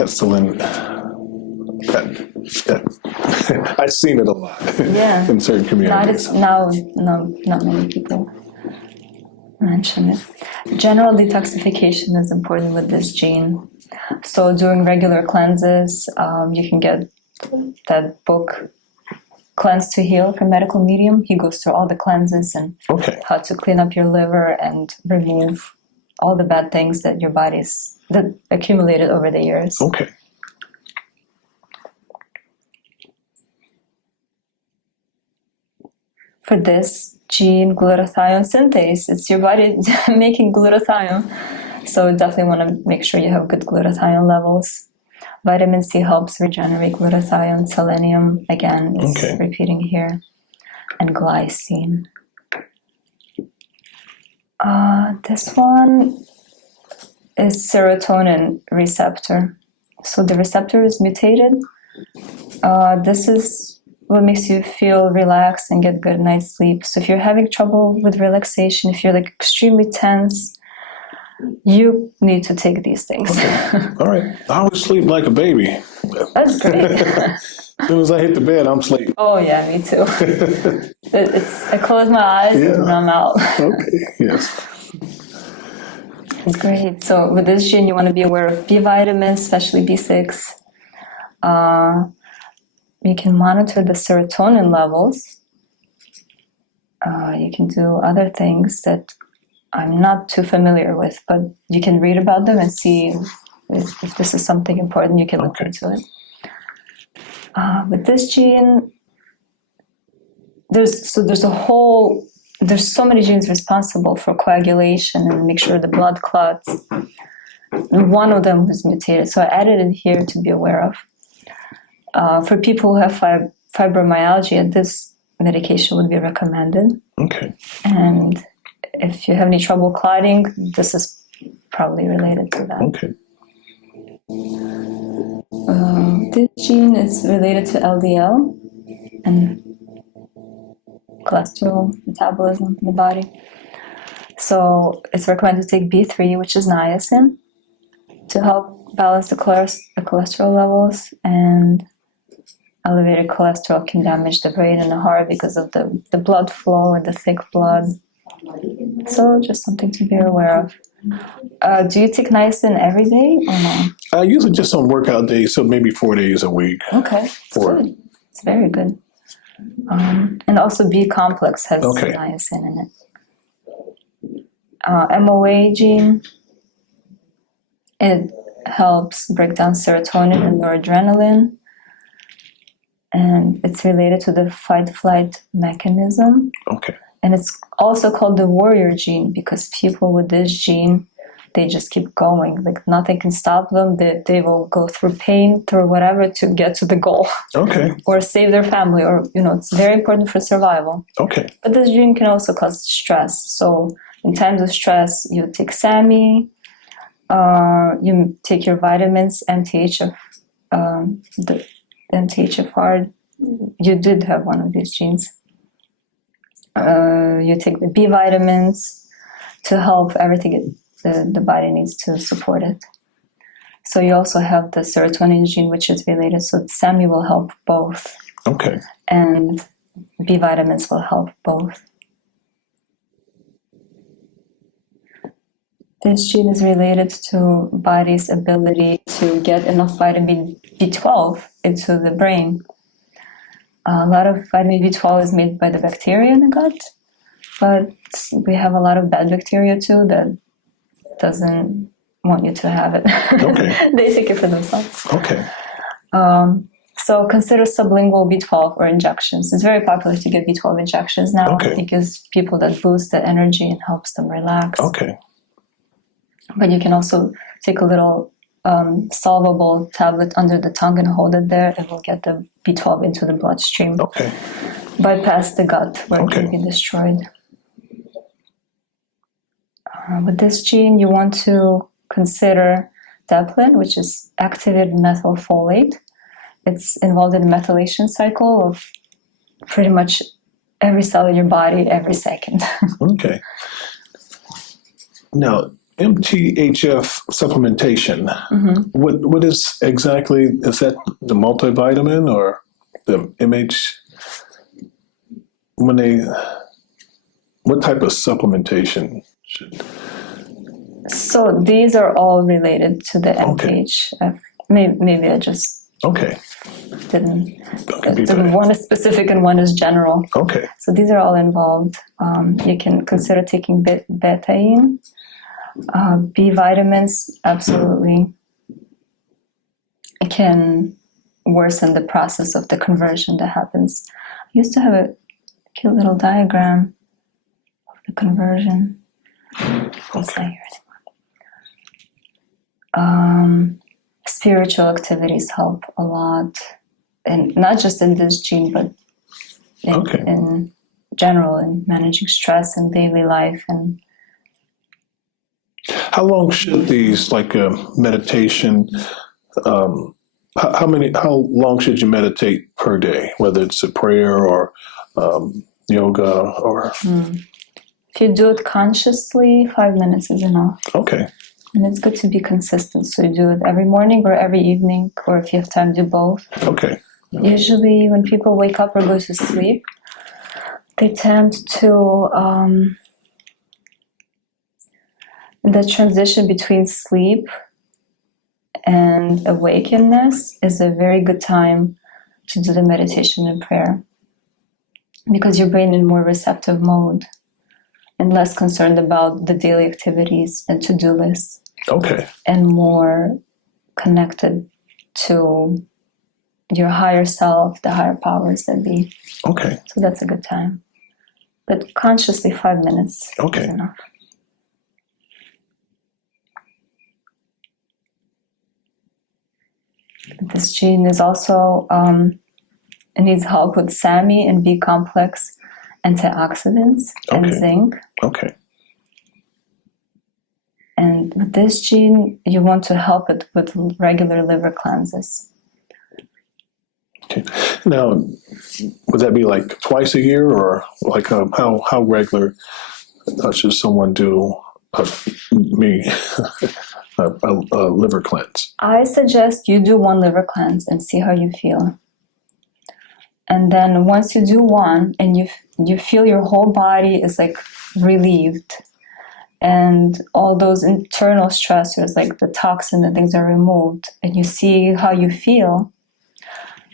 selenium. I've seen it a lot in certain communities. Not many people mention it. General detoxification is important with this gene. So during regular cleanses, you can get that book, Cleanse to Heal, from Medical Medium. He goes through all the cleanses and how to clean up your liver and remove all the bad things that your body's that accumulated over the years. Okay. For this gene, glutathione synthase, it's your body making glutathione. So definitely want to make sure you have good glutathione levels. Vitamin C helps regenerate glutathione. Selenium, again, is repeating here. And glycine. This one is serotonin receptor. So the receptor is mutated. This is what makes you feel relaxed and get good night's sleep. So if you're having trouble with relaxation, if you're extremely tense, you need to take these things. Okay. All right. I always sleep like a baby. That's great. As soon as I hit the bed, I'm asleep. Oh yeah, me too. I close my eyes and I'm out. Okay. Yes. It's great. So with this gene, you want to be aware of B vitamins, especially B6. You can monitor the serotonin levels. You can do other things that I'm not too familiar with, but you can read about them and see if this is something important. You can look into it. With this gene, there's so many genes responsible for coagulation and make sure the blood clots. And one of them was mutated, so I added it here to be aware of. For people who have fibromyalgia, this medication would be recommended. Okay. And if you have any trouble clotting, this is probably related to that. Okay. This gene is related to LDL and cholesterol metabolism in the body. So it's recommended to take B3, which is niacin, to help balance the cholesterol levels. And elevated cholesterol can damage the brain and the heart because of the blood flow and the thick blood. So just something to be aware of. Do you take niacin every day or no? Usually just on workout days, so maybe 4 days a week. Okay, good. It's very good. And also B complex has niacin in it. MOA gene, it helps break down serotonin and noradrenaline. And it's related to the fight-flight mechanism. Okay. And it's also called the warrior gene because people with this gene, they just keep going. Nothing can stop them. They will go through pain, through whatever to get to the goal. Okay. Or save their family, or, it's very important for survival. Okay. But this gene can also cause stress. So in times of stress, you take SAMI, you take your vitamins, MTHFR. You did have one of these genes. You take the B vitamins to help everything the body needs to support it. So you also have the serotonin gene, which is related. So SAMI will help both. Okay. And B vitamins will help both. This gene is related to body's ability to get enough vitamin B12 into the brain. A lot of vitamin B12 is made by the bacteria in the gut, but we have a lot of bad bacteria too that doesn't want you to have it. Okay. They take it for themselves. Okay. So consider sublingual B12 or injections. It's very popular to get B12 injections now. Okay. It gives people that boost the energy and helps them relax. Okay. But you can also take a little solvable tablet under the tongue and hold it there. It will get the B12 into the bloodstream. Okay. Bypass the gut where it Okay. can be destroyed. With this gene, you want to consider Deplin, which is activated methylfolate. It's involved in the methylation cycle of pretty much every cell in your body every second. Okay. Now, MTHF supplementation, what is exactly, is that the multivitamin or the MH, what type of supplementation should? So these are all related to the Okay. MTHF. Maybe I just Okay. didn't. be So better. one is specific and one is general. Okay. So these are all involved. You can consider taking betaine, B vitamins. Absolutely, it can worsen the process of the conversion that happens. I used to have a cute little diagram of the conversion. It's not here anymore. Spiritual activities help a lot, and not just in this gene, but in general, in managing stress in daily life. And how long should these, like meditation, how long should you meditate per day, whether it's a prayer or yoga or? If you do it consciously, 5 minutes is enough. Okay. And it's good to be consistent. So you do it every morning or every evening, or if you have time, do both. Okay. Usually when people wake up or go to sleep, they tend to, the transition between sleep and awakeness is a very good time to do the meditation and prayer, because your brain is in more receptive mode and less concerned about the daily activities and to-do lists. Okay. And more connected to your higher self, the higher powers that be. Okay. So that's a good time. But consciously, 5 minutes is enough. This gene is also, it needs help with SAMI and B complex antioxidants and zinc. Okay. And with this gene, you want to help it with regular liver cleanses. Okay. Now, would that be like twice a year, or like how regular should someone do a liver cleanse? I suggest you do one liver cleanse and see how you feel. And then once you do one and you feel your whole body is like relieved, and all those internal stressors like the toxin and things are removed, and you see how you feel,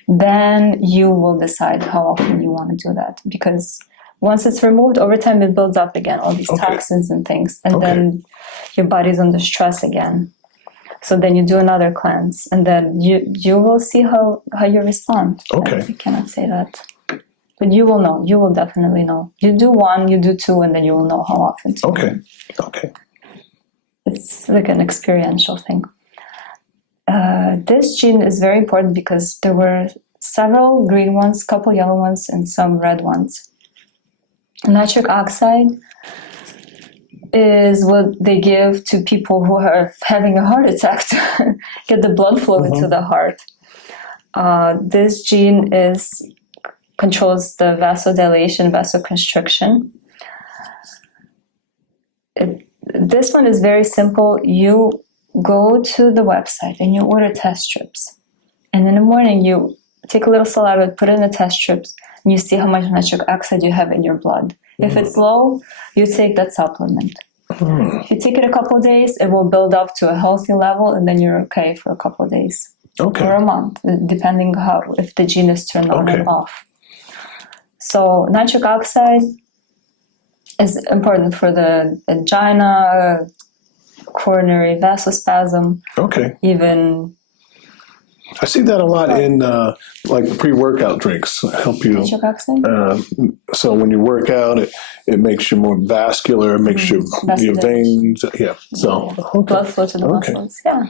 then you will decide how often you want to do that. Because once it's removed, over time it builds up again, all these toxins and things, and then your body's under stress again. So then you do another cleanse, and then you will see how you respond. Okay. I cannot say that. But you will know. You will definitely know. You do one, you do two, and then you will know how often to. Okay. It's like an experiential thing. This gene is very important because there were several green ones, couple yellow ones, and some red ones. Nitric oxide is what they give to people who are having a heart attack to get the blood flow into the heart. This gene controls the vasodilation, vasoconstriction. This one is very simple. You go to the website and you order test strips. And in the morning, you take a little saliva, put it in the test strips, and you see how much nitric oxide you have in your blood. If it's low, you take that supplement. If you take it a couple of days, it will build up to a healthy level, and then you're okay for a couple of days. Okay. Or a month, depending if the gene is turned on and off. So nitric oxide is important for the angina, coronary vasospasm. Okay. Even I see that a lot in like the pre-workout drinks help you. nitric oxide. So when you work out, it makes you more vascular. It makes your veins. Yeah. So blood flow to the muscles. Yeah.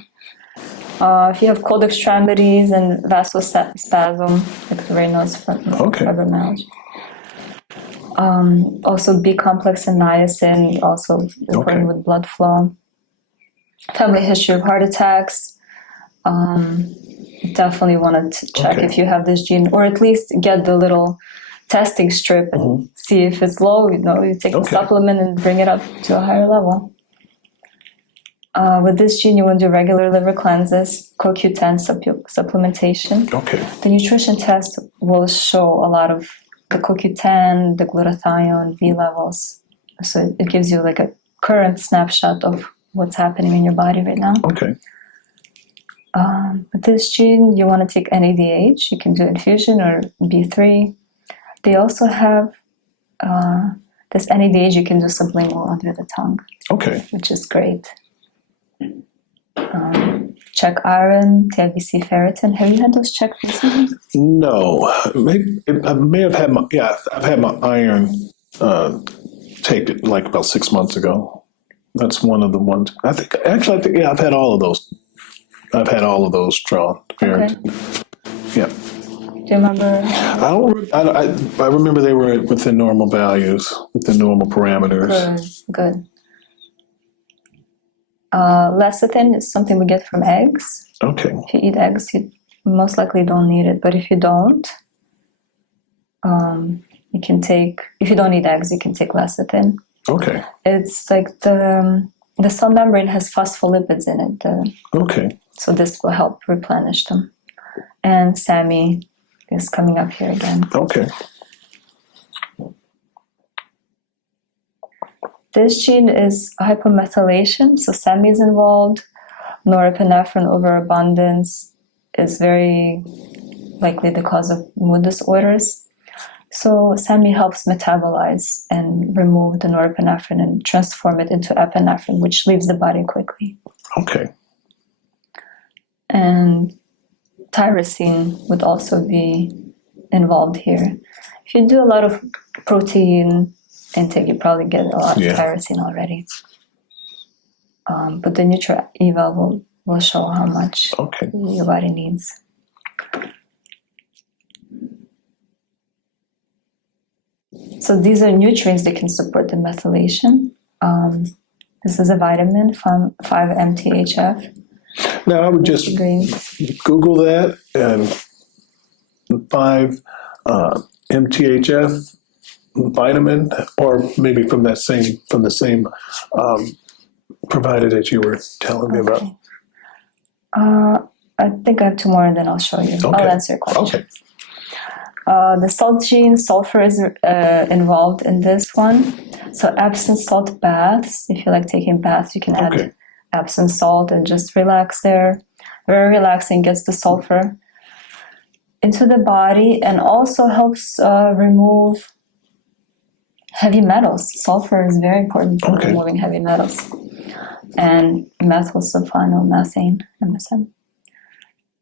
If you have cold extremities and vasospasm, like the Raynaud's fibromyalgia. Also B complex and niacin, also important with blood flow. Family history of heart attacks. Definitely want to check if you have this gene, or at least get the little testing strip and see if it's low. You take the supplement and bring it up to a higher level. With this gene, you want to do regular liver cleanses, CoQ10 supplementation. Okay. The nutrition test will show a lot of the CoQ10, the glutathione, B levels. So it gives you like a current snapshot of what's happening in your body right now. Okay. With this gene, you want to take NADH. You can do infusion or B3. They also have this NADH you can do sublingual under the tongue. Okay. Which is great. Check iron, TIBC, ferritin. Have you had those checked recently? No. Maybe I may have had I've had my iron taken like about 6 months ago. That's one of the ones. I think I've had all of those. I've had all of those drawn. Ferritin. Okay. Yeah. Do you remember? I remember they were within normal values, within normal parameters. Good. Lecithin is something we get from eggs. Okay. If you eat eggs, you most likely don't need it. But if you don't, you can take. If you don't eat eggs, you can take lecithin. Okay. It's like the cell membrane has phospholipids in it. Okay. So this will help replenish them. And SAMI is coming up here again. Okay. This gene is hypomethylation, so SAMI is involved. Norepinephrine overabundance is very likely the cause of mood disorders. So SAMI helps metabolize and remove the norepinephrine and transform it into epinephrine, which leaves the body quickly. Okay. And tyrosine would also be involved here. If you do a lot of protein intake, you probably get a lot of tyrosine already. But the Nutri-Eval will show how much your body needs. So these are nutrients that can support the methylation. This is a vitamin, 5-MTHF. Now I would just Google that and 5-MTHF vitamin, or maybe from the same provider that you were telling me about. I think I have two more, and then I'll show you. I'll answer your question. Okay. The salt gene, sulfur is involved in this one. So Epsom salt baths, if you like taking baths, you can add Epsom salt and just relax there. Very relaxing, gets the sulfur into the body and also helps remove heavy metals. Sulfur is very important for removing heavy metals. And methylsulfonomethane, MSM.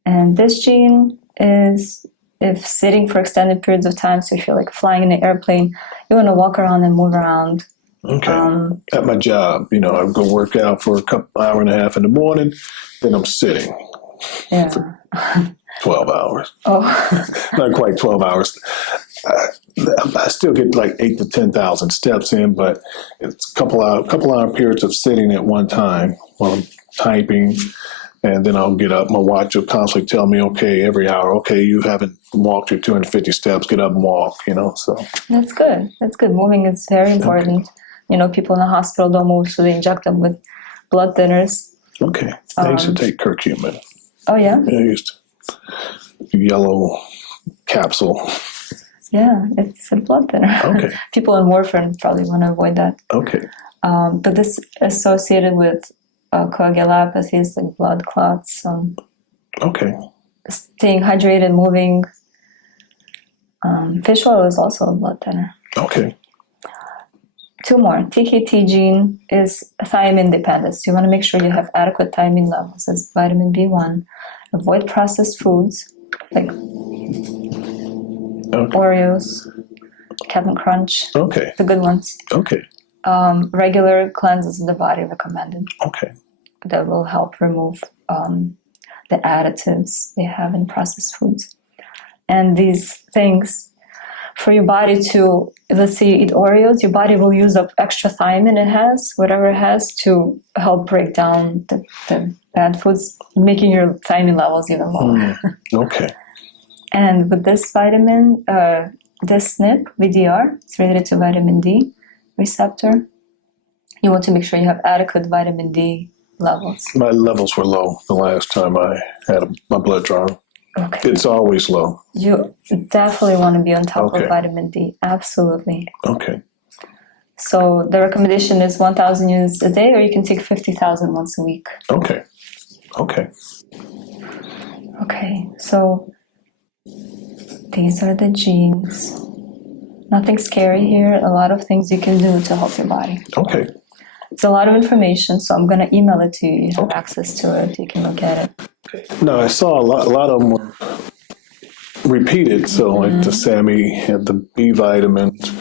And this gene is if sitting for extended periods of time, so if you're like flying in an airplane, you want to walk around and move around. Okay. At my job, I go work out for hour and a half in the morning, then I'm sitting for 12 hours. Not quite 12 hours. I still get like 8,000 to 10,000 steps in, but it's a couple hour periods of sitting at one time while I'm typing. And then I'll get up. My watch will constantly tell me, every hour, you haven't walked your 250 steps, get up and walk, so. That's good. Moving is very important. People in the hospital don't move, so they inject them with blood thinners. Okay. I used to take curcumin. Oh, yeah? I used yellow capsule. Yeah, it's a blood thinner. Okay. People on warfarin probably want to avoid that. Okay. But this is associated with coagulopathies, like blood clots. Okay. Staying hydrated, moving. Fish oil is also a blood thinner. Okay. 2 more. TKT gene is thiamine dependent. So you want to make sure you have adequate thiamine levels. It's vitamin B1. Avoid processed foods like Oreos, Captain Crunch. Okay. The good ones. Okay. Regular cleanses of the body recommended. Okay. That will help remove the additives they have in processed foods. And these things, for your body to, let's say you eat Oreos, your body will use up extra thiamine it has, whatever it has, to help break down the bad foods, making your thiamine levels even lower. Okay. And with this vitamin, this SNP, VDR, it's related to vitamin D receptor. You want to make sure you have adequate vitamin D levels. My levels were low the last time I had my blood drawn. Okay. It's always low. You definitely want to be on top Okay. of vitamin D. Absolutely. Okay. So the recommendation is 1,000 units a day, or you can take 50,000 once a week. Okay. Okay. Okay, so these are the genes. Nothing scary here. A lot of things you can do to help your body. Okay. It's a lot of information, so I'm going to email it to you. You have Okay. access to it. You can look at it. No, I saw a lot of them were repeated. So like the SAMI and the B vitamins.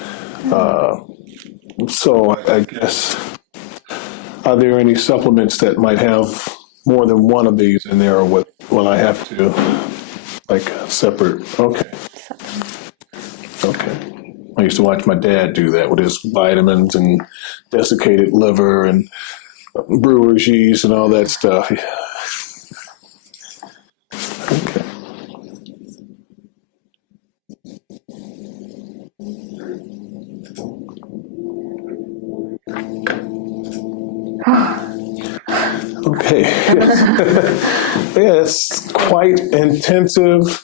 So I guess, are there any supplements that might have more than one of these in there, or will I have to like separate? Okay. Okay. I used to watch my dad do that with his vitamins and desiccated liver and brewer's yeast and all that stuff. Okay. Okay. Yeah, it's quite intensive.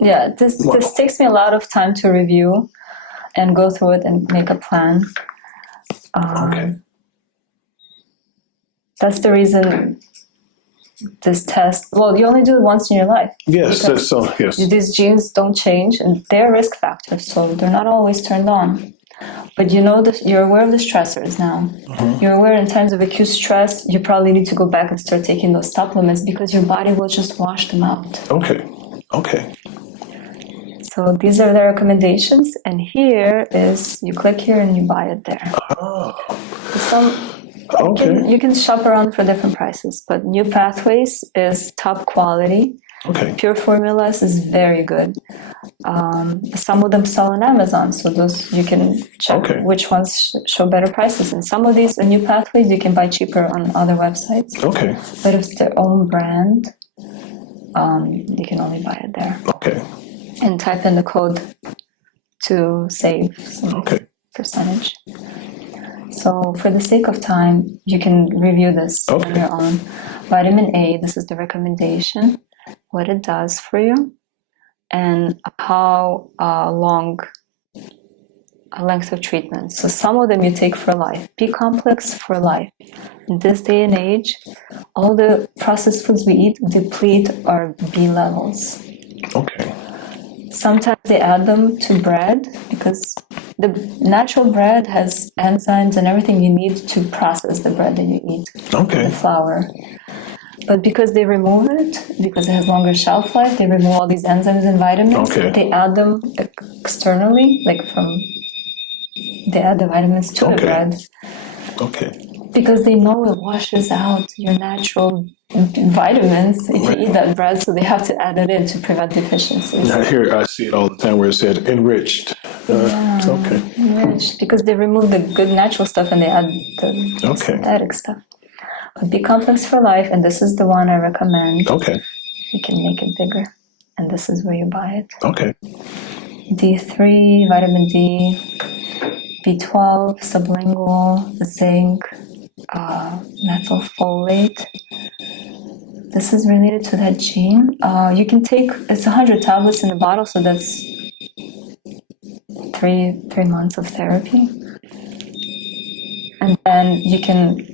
Yeah, this takes me a lot of time to review and go through it and make a plan. Okay. That's the reason this test, well, you only do it once in your life. Yes, Because so yes. these genes don't change, and they're risk factors, so they're not always turned on. But you know that you're aware of the stressors now. You're aware in times of acute stress, you probably need to go back and start taking those supplements because your body will just wash them out. Okay. Okay. So these are the recommendations, and here is, you click here and you buy it there. Oh, You can shop around for different prices, but New Pathways is top quality. okay. Pure Formulas is very good. Some of them sell on Amazon, so those you can check Okay. which ones show better prices. And some of these New Pathways you can buy cheaper on other websites. Okay. But if it's their own brand, you can only buy it there. Okay. And type in the code to save some Okay. percentage. So for the sake of time, you can review this on Okay. your own. Vitamin A, this is the recommendation, what it does for you, and how long a length of treatment. So some of them you take for life. B complex for life. In this day and age, all the processed foods we eat deplete our B levels. Okay. Sometimes they add them to bread because the natural bread has enzymes and everything you need to process the bread that you eat, Okay. the flour. But because they remove it, because it has longer shelf life, they remove all these enzymes and vitamins. Okay. They add them externally, they add the vitamins to the Okay. bread Okay. because they know it washes out your natural vitamins if you eat that bread, so they have to add it in to prevent deficiencies. I see it all the time where it said enriched. Okay. Enriched, because they remove the good natural stuff and they add the Okay. synthetic stuff. But B complex for life, and this is the one I recommend. Okay. You can make it bigger, and this is where you buy it. Okay. D3, vitamin D, B12, sublingual, zinc, methylfolate. This is related to that gene. You can take, it's 100 tablets in a bottle, so that's three months of therapy. And then you can,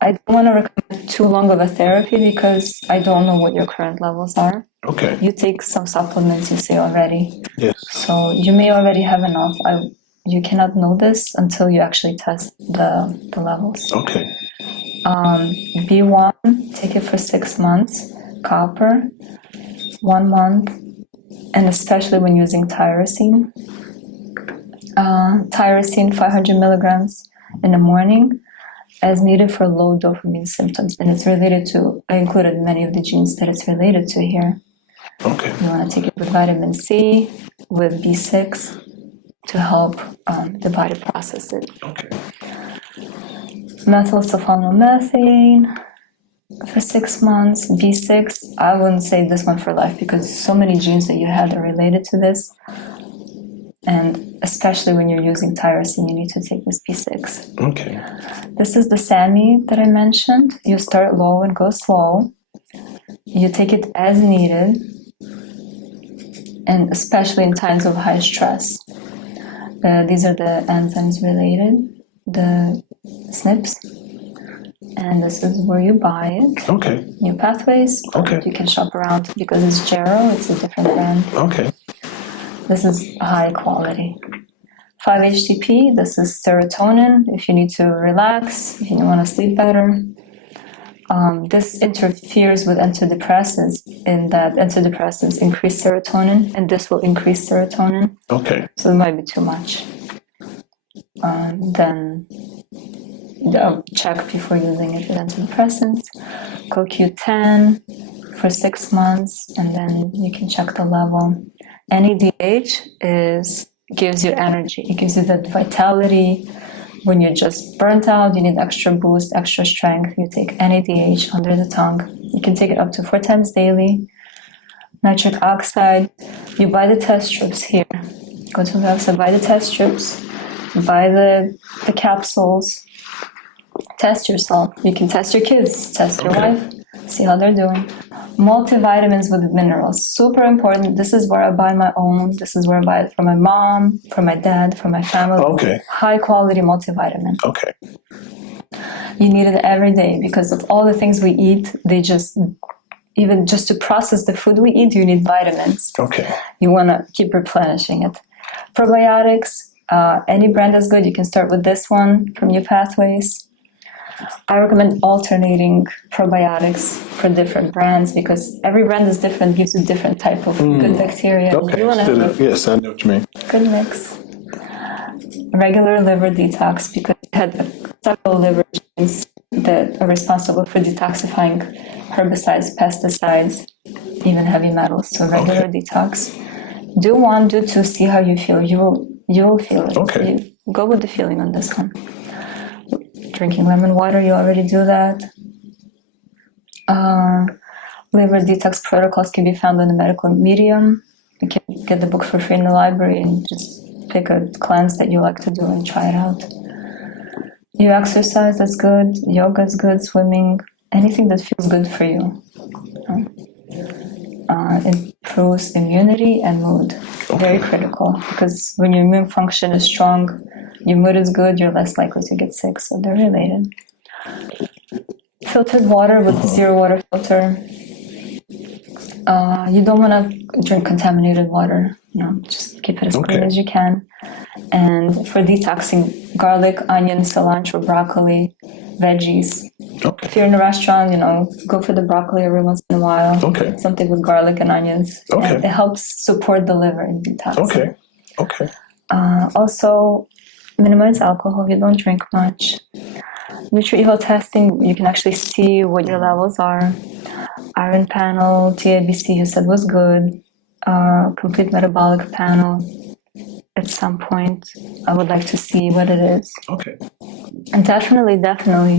I don't want to recommend too long of a therapy because I don't know what your current levels are. Okay. You take some supplements, you say already. Yes. So you may already have enough. You cannot know this until you actually test the levels. Okay. B1, take it for 6 months. Copper, 1 month, and especially when using tyrosine. Tyrosine, 500 milligrams in the morning, as needed for low dopamine symptoms. And it's related to, I included many of the genes that it's related to here. Okay. You want to take it with vitamin C, with B6 to help the body process it. Okay. Methylsulfonomethane for 6 months. B6, I wouldn't say this one for life because so many genes that you have are related to this. And especially when you're using tyrosine, you need to take this B6. Okay. This is the SAMI that I mentioned. You start low and go slow. You take it as needed, and especially in times of high stress. These are the enzymes related, the SNPs. And this is where you buy it. Okay. New Pathways. Okay. You can shop around because it's Gero, it's a different brand. Okay. This is high quality. 5-HTP, this is serotonin if you need to relax, if you want to sleep better. This interferes with antidepressants in that antidepressants increase serotonin, and this will increase serotonin. Okay. So it might be too much. Then check before using it with antidepressants. CoQ10 for 6 months, and then you can check the level. NADH gives you energy. It gives you that vitality. When you're just burnt out, you need extra boost, extra strength. You take NADH under the tongue. You can take it up to 4 times daily. Nitric oxide, you buy the test strips here. Go to the website, buy the test strips, buy the capsules. Test yourself. You can test your kids, test your wife, see how they're doing. Multivitamins with minerals, super important. This is where I buy my own. This is where I buy it from my mom, from my dad, from my family. Okay. High quality multivitamin. Okay. You need it every day because of all the things we eat. Even just to process the food we eat, you need vitamins. Okay. You want to keep replenishing it. Probiotics, any brand is good. You can start with this one from New Pathways. I recommend alternating probiotics for different brands because every brand is different, gives you different type of good bacteria. Okay. You want to have Yes, I know what you mean. good mix. Regular liver detox because you had several liver genes that are responsible for detoxifying herbicides, pesticides, even heavy metals. So regular detox. Do 1, do 2, see how you feel. You will feel it. Okay. You go with the feeling on this one. Drinking lemon water, you already do that. Liver detox protocols can be found on the medical medium. You can get the book for free in the library and just pick a cleanse that you like to do and try it out. You exercise, that's good. Yoga is good. Swimming, anything that feels good for you. Improves immunity and mood. Very critical because when your immune function is strong, your mood is good, you're less likely to get sick. So they're related. Filtered water with zero water filter. You don't want to drink contaminated water. Just keep it as clean as you can. And for detoxing, garlic, onion, cilantro, broccoli, veggies. If you're in a restaurant, go for the broccoli every once in a while. Something with garlic and onions. And it helps support the liver in detoxing. Also, minimize alcohol. You don't drink much. NutriEval testing, you can actually see what your levels are. Iron panel, TABC, you said was good. Complete metabolic panel. At some point, I would like to see what it is. And definitely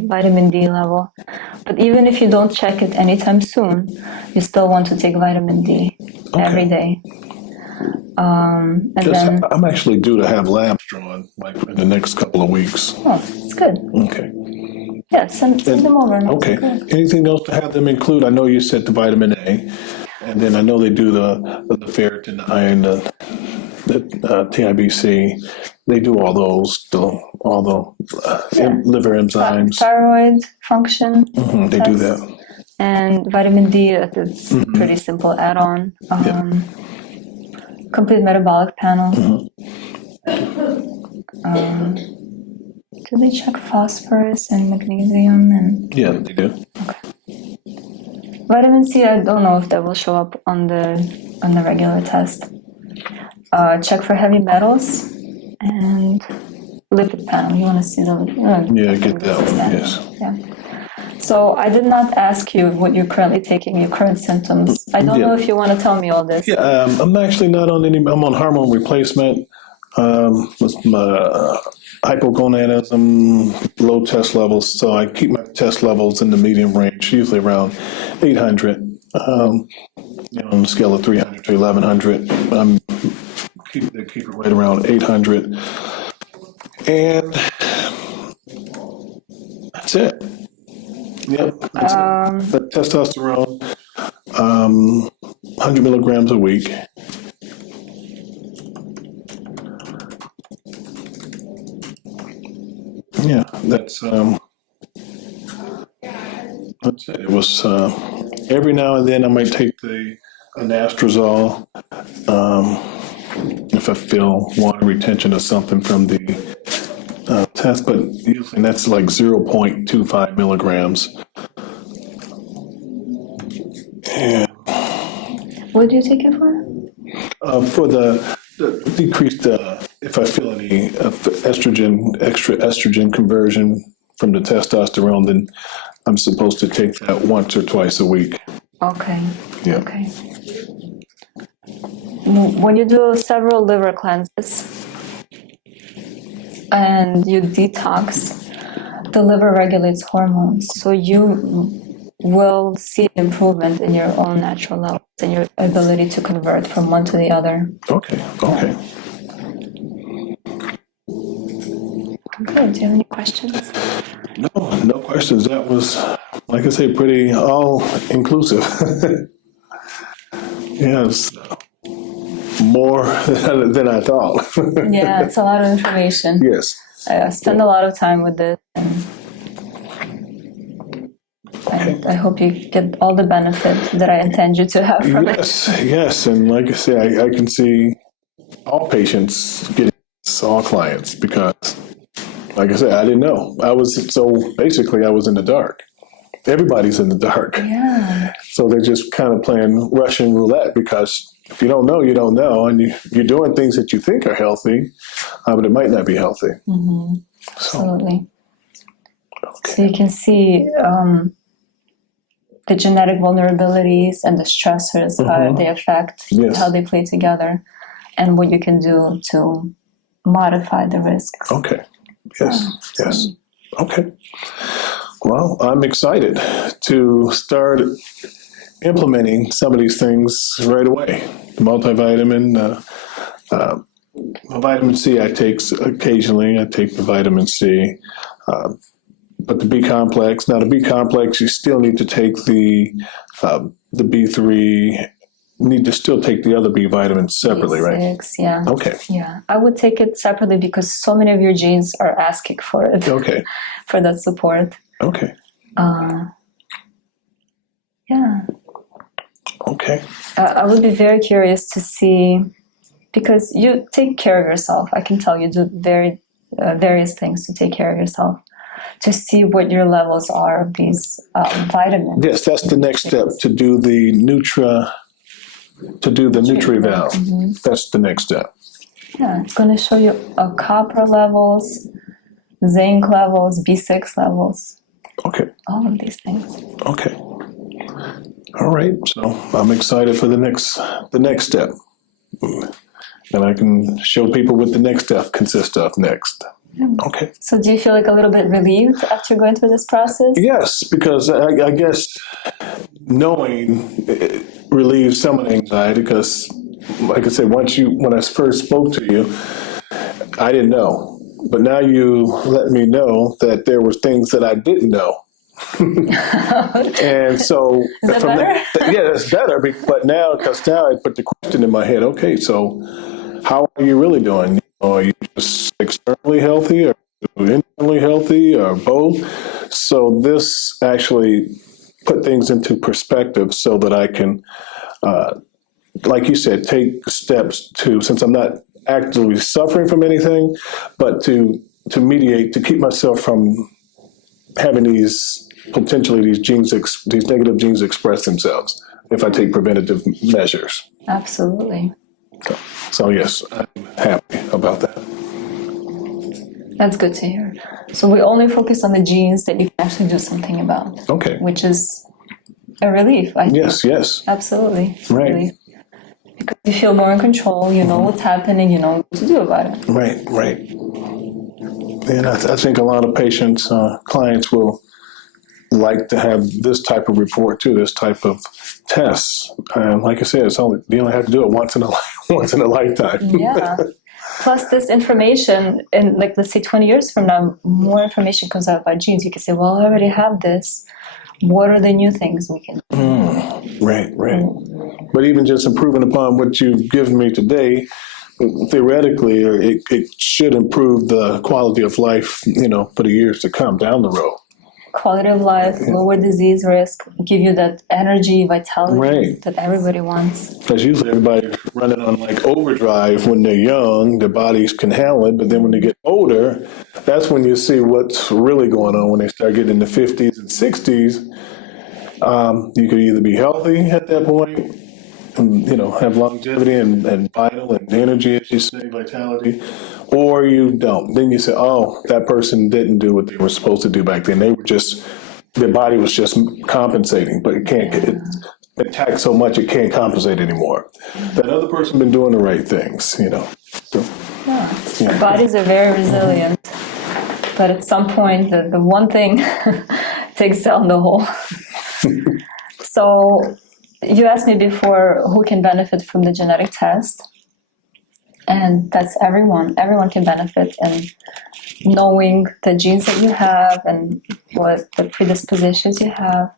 vitamin D level. But even if you don't check it anytime soon, you still want to take vitamin D every day. And Because then, I'm actually due to have labs drawn like in the next couple of weeks. oh, it's good. Okay. Yeah, send them over. And Okay. good. Anything else to have them include? I know you said the vitamin A, and then I know they do the ferritin, the iron, the TIBC. They do all those, all the liver enzymes. Thyroid function. They do that. And vitamin D, it's pretty simple add-on. Complete metabolic panel. Do they check phosphorus and magnesium? And Yeah, they do. vitamin C, I don't know if that will show up on the regular test. Check for heavy metals and lipid panel. You want to see the Yeah, get that one. Yes. Yeah. So I did not ask you what you're currently taking, your current symptoms. I don't know if you want to tell me all this. Yeah, I'm actually not on any. I'm on hormone replacement. With my hypogonadism, low test levels, so I keep my test levels in the medium range, usually around 800. On a scale of 300 to 1100, keep it right around 800, and that's it. Yep, that's it. The testosterone, 100 milligrams a week. Yeah, that's it. It was every now and then I might take an anastrozole if I feel water retention or something from the test, but usually that's like 0.25 milligrams. And what do you take it for? For the decreased, if I feel any extra estrogen conversion from the testosterone, then I'm supposed to take that once or twice a week. Okay. Yeah. Okay. When you do several liver cleanses and you detox, the liver regulates hormones, so you will see improvement in your own natural levels and your ability to convert from one to the other. Okay. Okay. Good. Do you have any questions? No questions. That was, like I say, pretty all inclusive. Yes, more than I thought. Yeah, it's a lot of information. Yes. I spend a lot of time with it, and I hope you get all the benefit that I intend you to have from it. Yes, and like I say, I can see all patients getting this, all clients, because, like I said, I didn't know. I was in the dark. Everybody's in the dark. Yeah. So they're just kind of playing Russian roulette, because if you don't know, you don't know, and you're doing things that you think are healthy, but it might not be healthy. Mm-hmm. Absolutely. So you can see the genetic vulnerabilities and the stressors, how they affect, how they play together, and what you can do to modify the risks. Okay. Yes. Okay. Well, I'm excited to start implementing some of these things right away. The multivitamin, vitamin C I take occasionally. I take the vitamin C. But the B complex, you still need to take the B3, need to still take the other B vitamins separately, B6, right? Yeah. Okay. Yeah. I would take it separately because so many of your genes are asking for it. Okay. For that support. Okay. Yeah. Okay. I would be very curious to see, because you take care of yourself. I can tell you do various things to take care of yourself, to see what your levels are of these vitamins. Yes, that's the next step, to do the NutriVal. Mm-hmm. That's the next step. Yeah, it's going to show you copper levels, zinc levels, B6 levels. Okay. All of these things. Okay. All right. So I'm excited for the next step. And I can show people what the next step consists of next. Okay. So do you feel like a little bit relieved after going through this process? Yes, because I guess knowing it relieves some of the anxiety, because like I said, when I first spoke to you, I didn't know. But now you let me know that there were things that I didn't know. And so, is that better? Yeah, that's better. But now, because now I put the question in my head. Okay, so how are you really doing? Are you just externally healthy, or internally healthy, or both? So this actually put things into perspective, so that I can, like you said, take steps to, since I'm not actively suffering from anything, but to mediate, to keep myself from having these these negative genes express themselves if I take preventative measures. Absolutely. So yes, I'm happy about that. That's good to hear. So we only focus on the genes that you can actually do something about. Okay. Which is a relief, I think. Yes. Absolutely. Right. Relief. Because you feel more in control, you know what's happening, you know what to do about it. Right. And I think a lot of patients, clients will like to have this type of report too, this type of tests. Like I said, you only have to do it once in a lifetime. Yeah. Plus this information, and like let's say 20 years from now, more information comes out about genes. You can say, well, I already have this. What are the new things we can do? Right. But even just improving upon what you've given me today, theoretically, it should improve the quality of life, for the years to come down the road. Quality of life, lower disease risk, give you that energy, vitality that everybody wants. Because usually everybody's running on like overdrive when they're young, their bodies can handle it, but then when they get older, that's when you see what's really going on. When they start getting in the 50s and 60s, you could either be healthy at that point and, have longevity and vital and energy, as you say, vitality, or you don't. Then you say, oh, that person didn't do what they were supposed to do back then. Their body was just compensating, but it can't get attacked so much it can't compensate anymore. That other person been doing the right things, So, Our bodies are very resilient, but at some point, the one thing takes down the whole. So you asked me before who can benefit from the genetic test. And that's everyone. Everyone can benefit in knowing the genes that you have and what the predispositions you have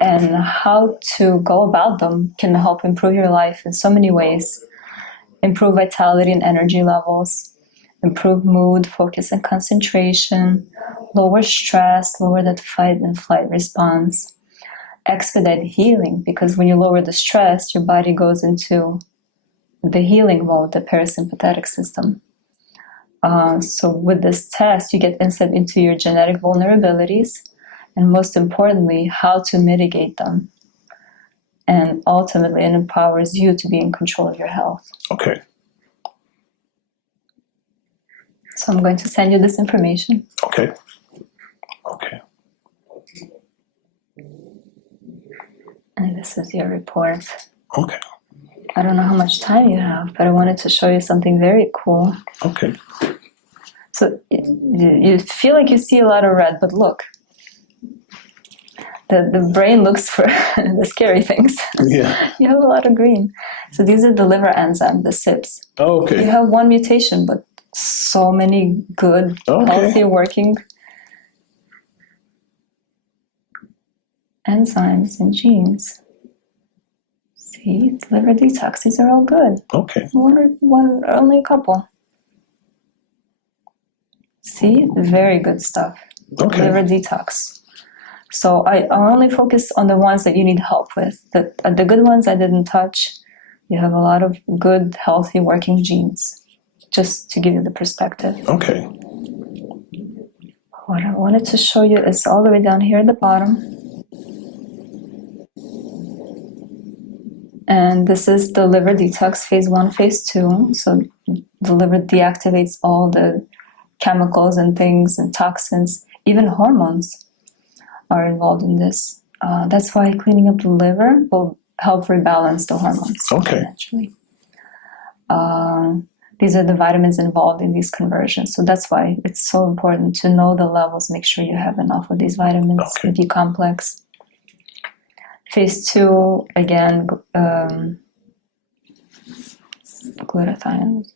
and how to go about them can help improve your life in so many ways. Improve vitality and energy levels, improve mood, focus and concentration, lower stress, lower that fight and flight response, expedite healing, because when you lower the stress, your body goes into the healing mode, the parasympathetic system. So with this test, you get insight into your genetic vulnerabilities and most importantly, how to mitigate them. And ultimately, it empowers you to be in control of your health. Okay. So I'm going to send you this information. Okay. And this is your report. Okay. I don't know how much time you have, but I wanted to show you something very cool. Okay. So you feel like you see a lot of red, but look. The brain looks for the scary things. Yeah. You have a lot of green. So these are the liver enzyme, the CYPs. Oh, okay. You have one mutation, but so many good, healthy, working enzymes and genes. See, liver detox, these are all good. Okay. Only a couple. See, very good stuff. Okay. Liver detox. So I only focus on the ones that you need help with. The good ones I didn't touch. You have a lot of good, healthy, working genes, just to give you the perspective. Okay. What I wanted to show you is all the way down here at the bottom. And this is the liver detox, phase 1, phase 2. So the liver deactivates all the chemicals and things and toxins, even hormones are involved in this. That's why cleaning up the liver will help rebalance the hormones. Okay. Actually, these are the vitamins involved in these conversions. So that's why it's so important to know the levels. Make sure you have enough of these vitamins, B complex. Phase 2, again, glutathione.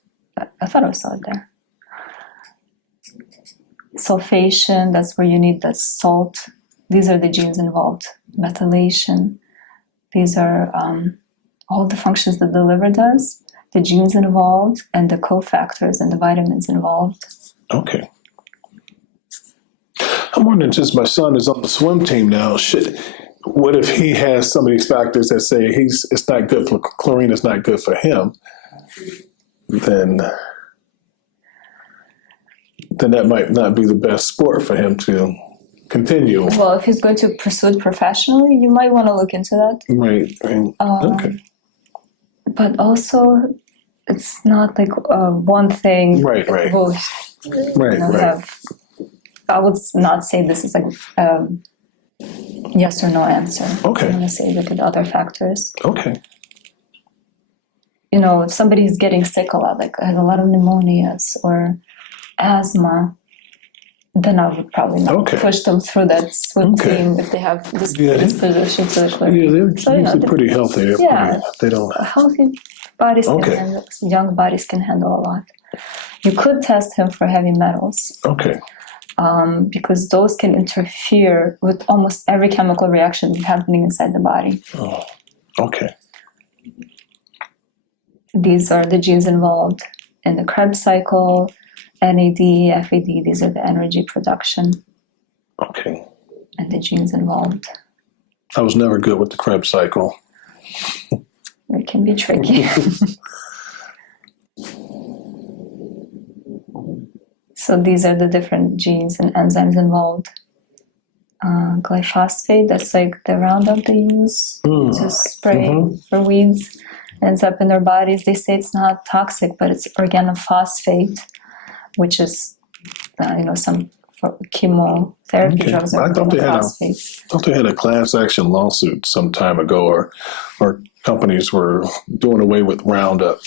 I thought I saw it there. Sulfation, that's where you need the salt. These are the genes involved. Methylation, these are all the functions that the liver does, the genes involved, and the cofactors and the vitamins involved. Okay. I'm wondering, since my son is on the swim team now, what if he has some of these factors that say it's not good for chlorine, is not good for him, then that might not be the best sport for him to continue. Well, if he's going to pursue it professionally, you might want to look into that. Right. Okay. But also, it's not like one thing. Right. Will, Right. I would not say this is like a yes or no answer. Okay. I'm going to say look at other factors. Okay. If somebody's getting sick a lot, like has a lot of pneumonias or asthma, then I would probably not push them through that swim team if they have this predisposition to the chlorine. Yeah, they're pretty healthy. They don't. Healthy bodies can handle, young bodies can handle a lot. You could test him for heavy metals. Okay. Because those can interfere with almost every chemical reaction happening inside the body. Oh, okay. These are the genes involved in the Krebs cycle, NAD, FAD, these are the energy production. Okay. And the genes involved. I was never good with the Krebs cycle. It can be tricky. So these are the different genes and enzymes involved. Glyphosate, that's like the Roundup they use to spray for weeds. Ends up in their bodies. They say it's not toxic, but it's organophosphate, which is, some for chemotherapy drugs are organophosphates. I thought they had a class action lawsuit some time ago, or companies were doing away with Roundup.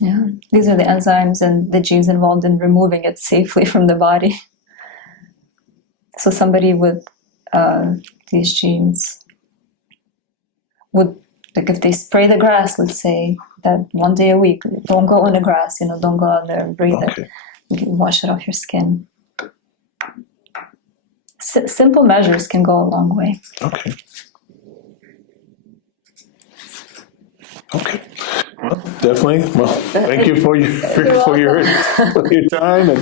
Yeah, these are the enzymes and the genes involved in removing it safely from the body. So somebody with these genes would, like if they spray the grass, let's say, that one day a week, don't go in the grass, don't go out there and breathe it. You can wash it off your skin. Simple measures can go a long way. Okay. Well, definitely. Well, thank you for your time, and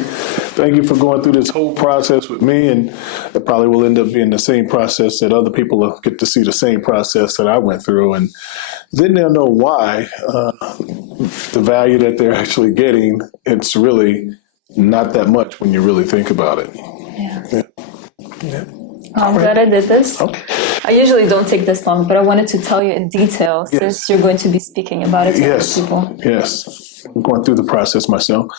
thank you for going through this whole process with me. And it probably will end up being the same process that other people will get to see, the same process that I went through, and then they'll know why the value that they're actually getting. It's really not that much when you really think about it. Yeah. I'm glad I did this. Okay. I usually don't take this long, but I wanted to tell you in detail since you're going to be speaking about it to other people. Yes. I'm going through the process myself.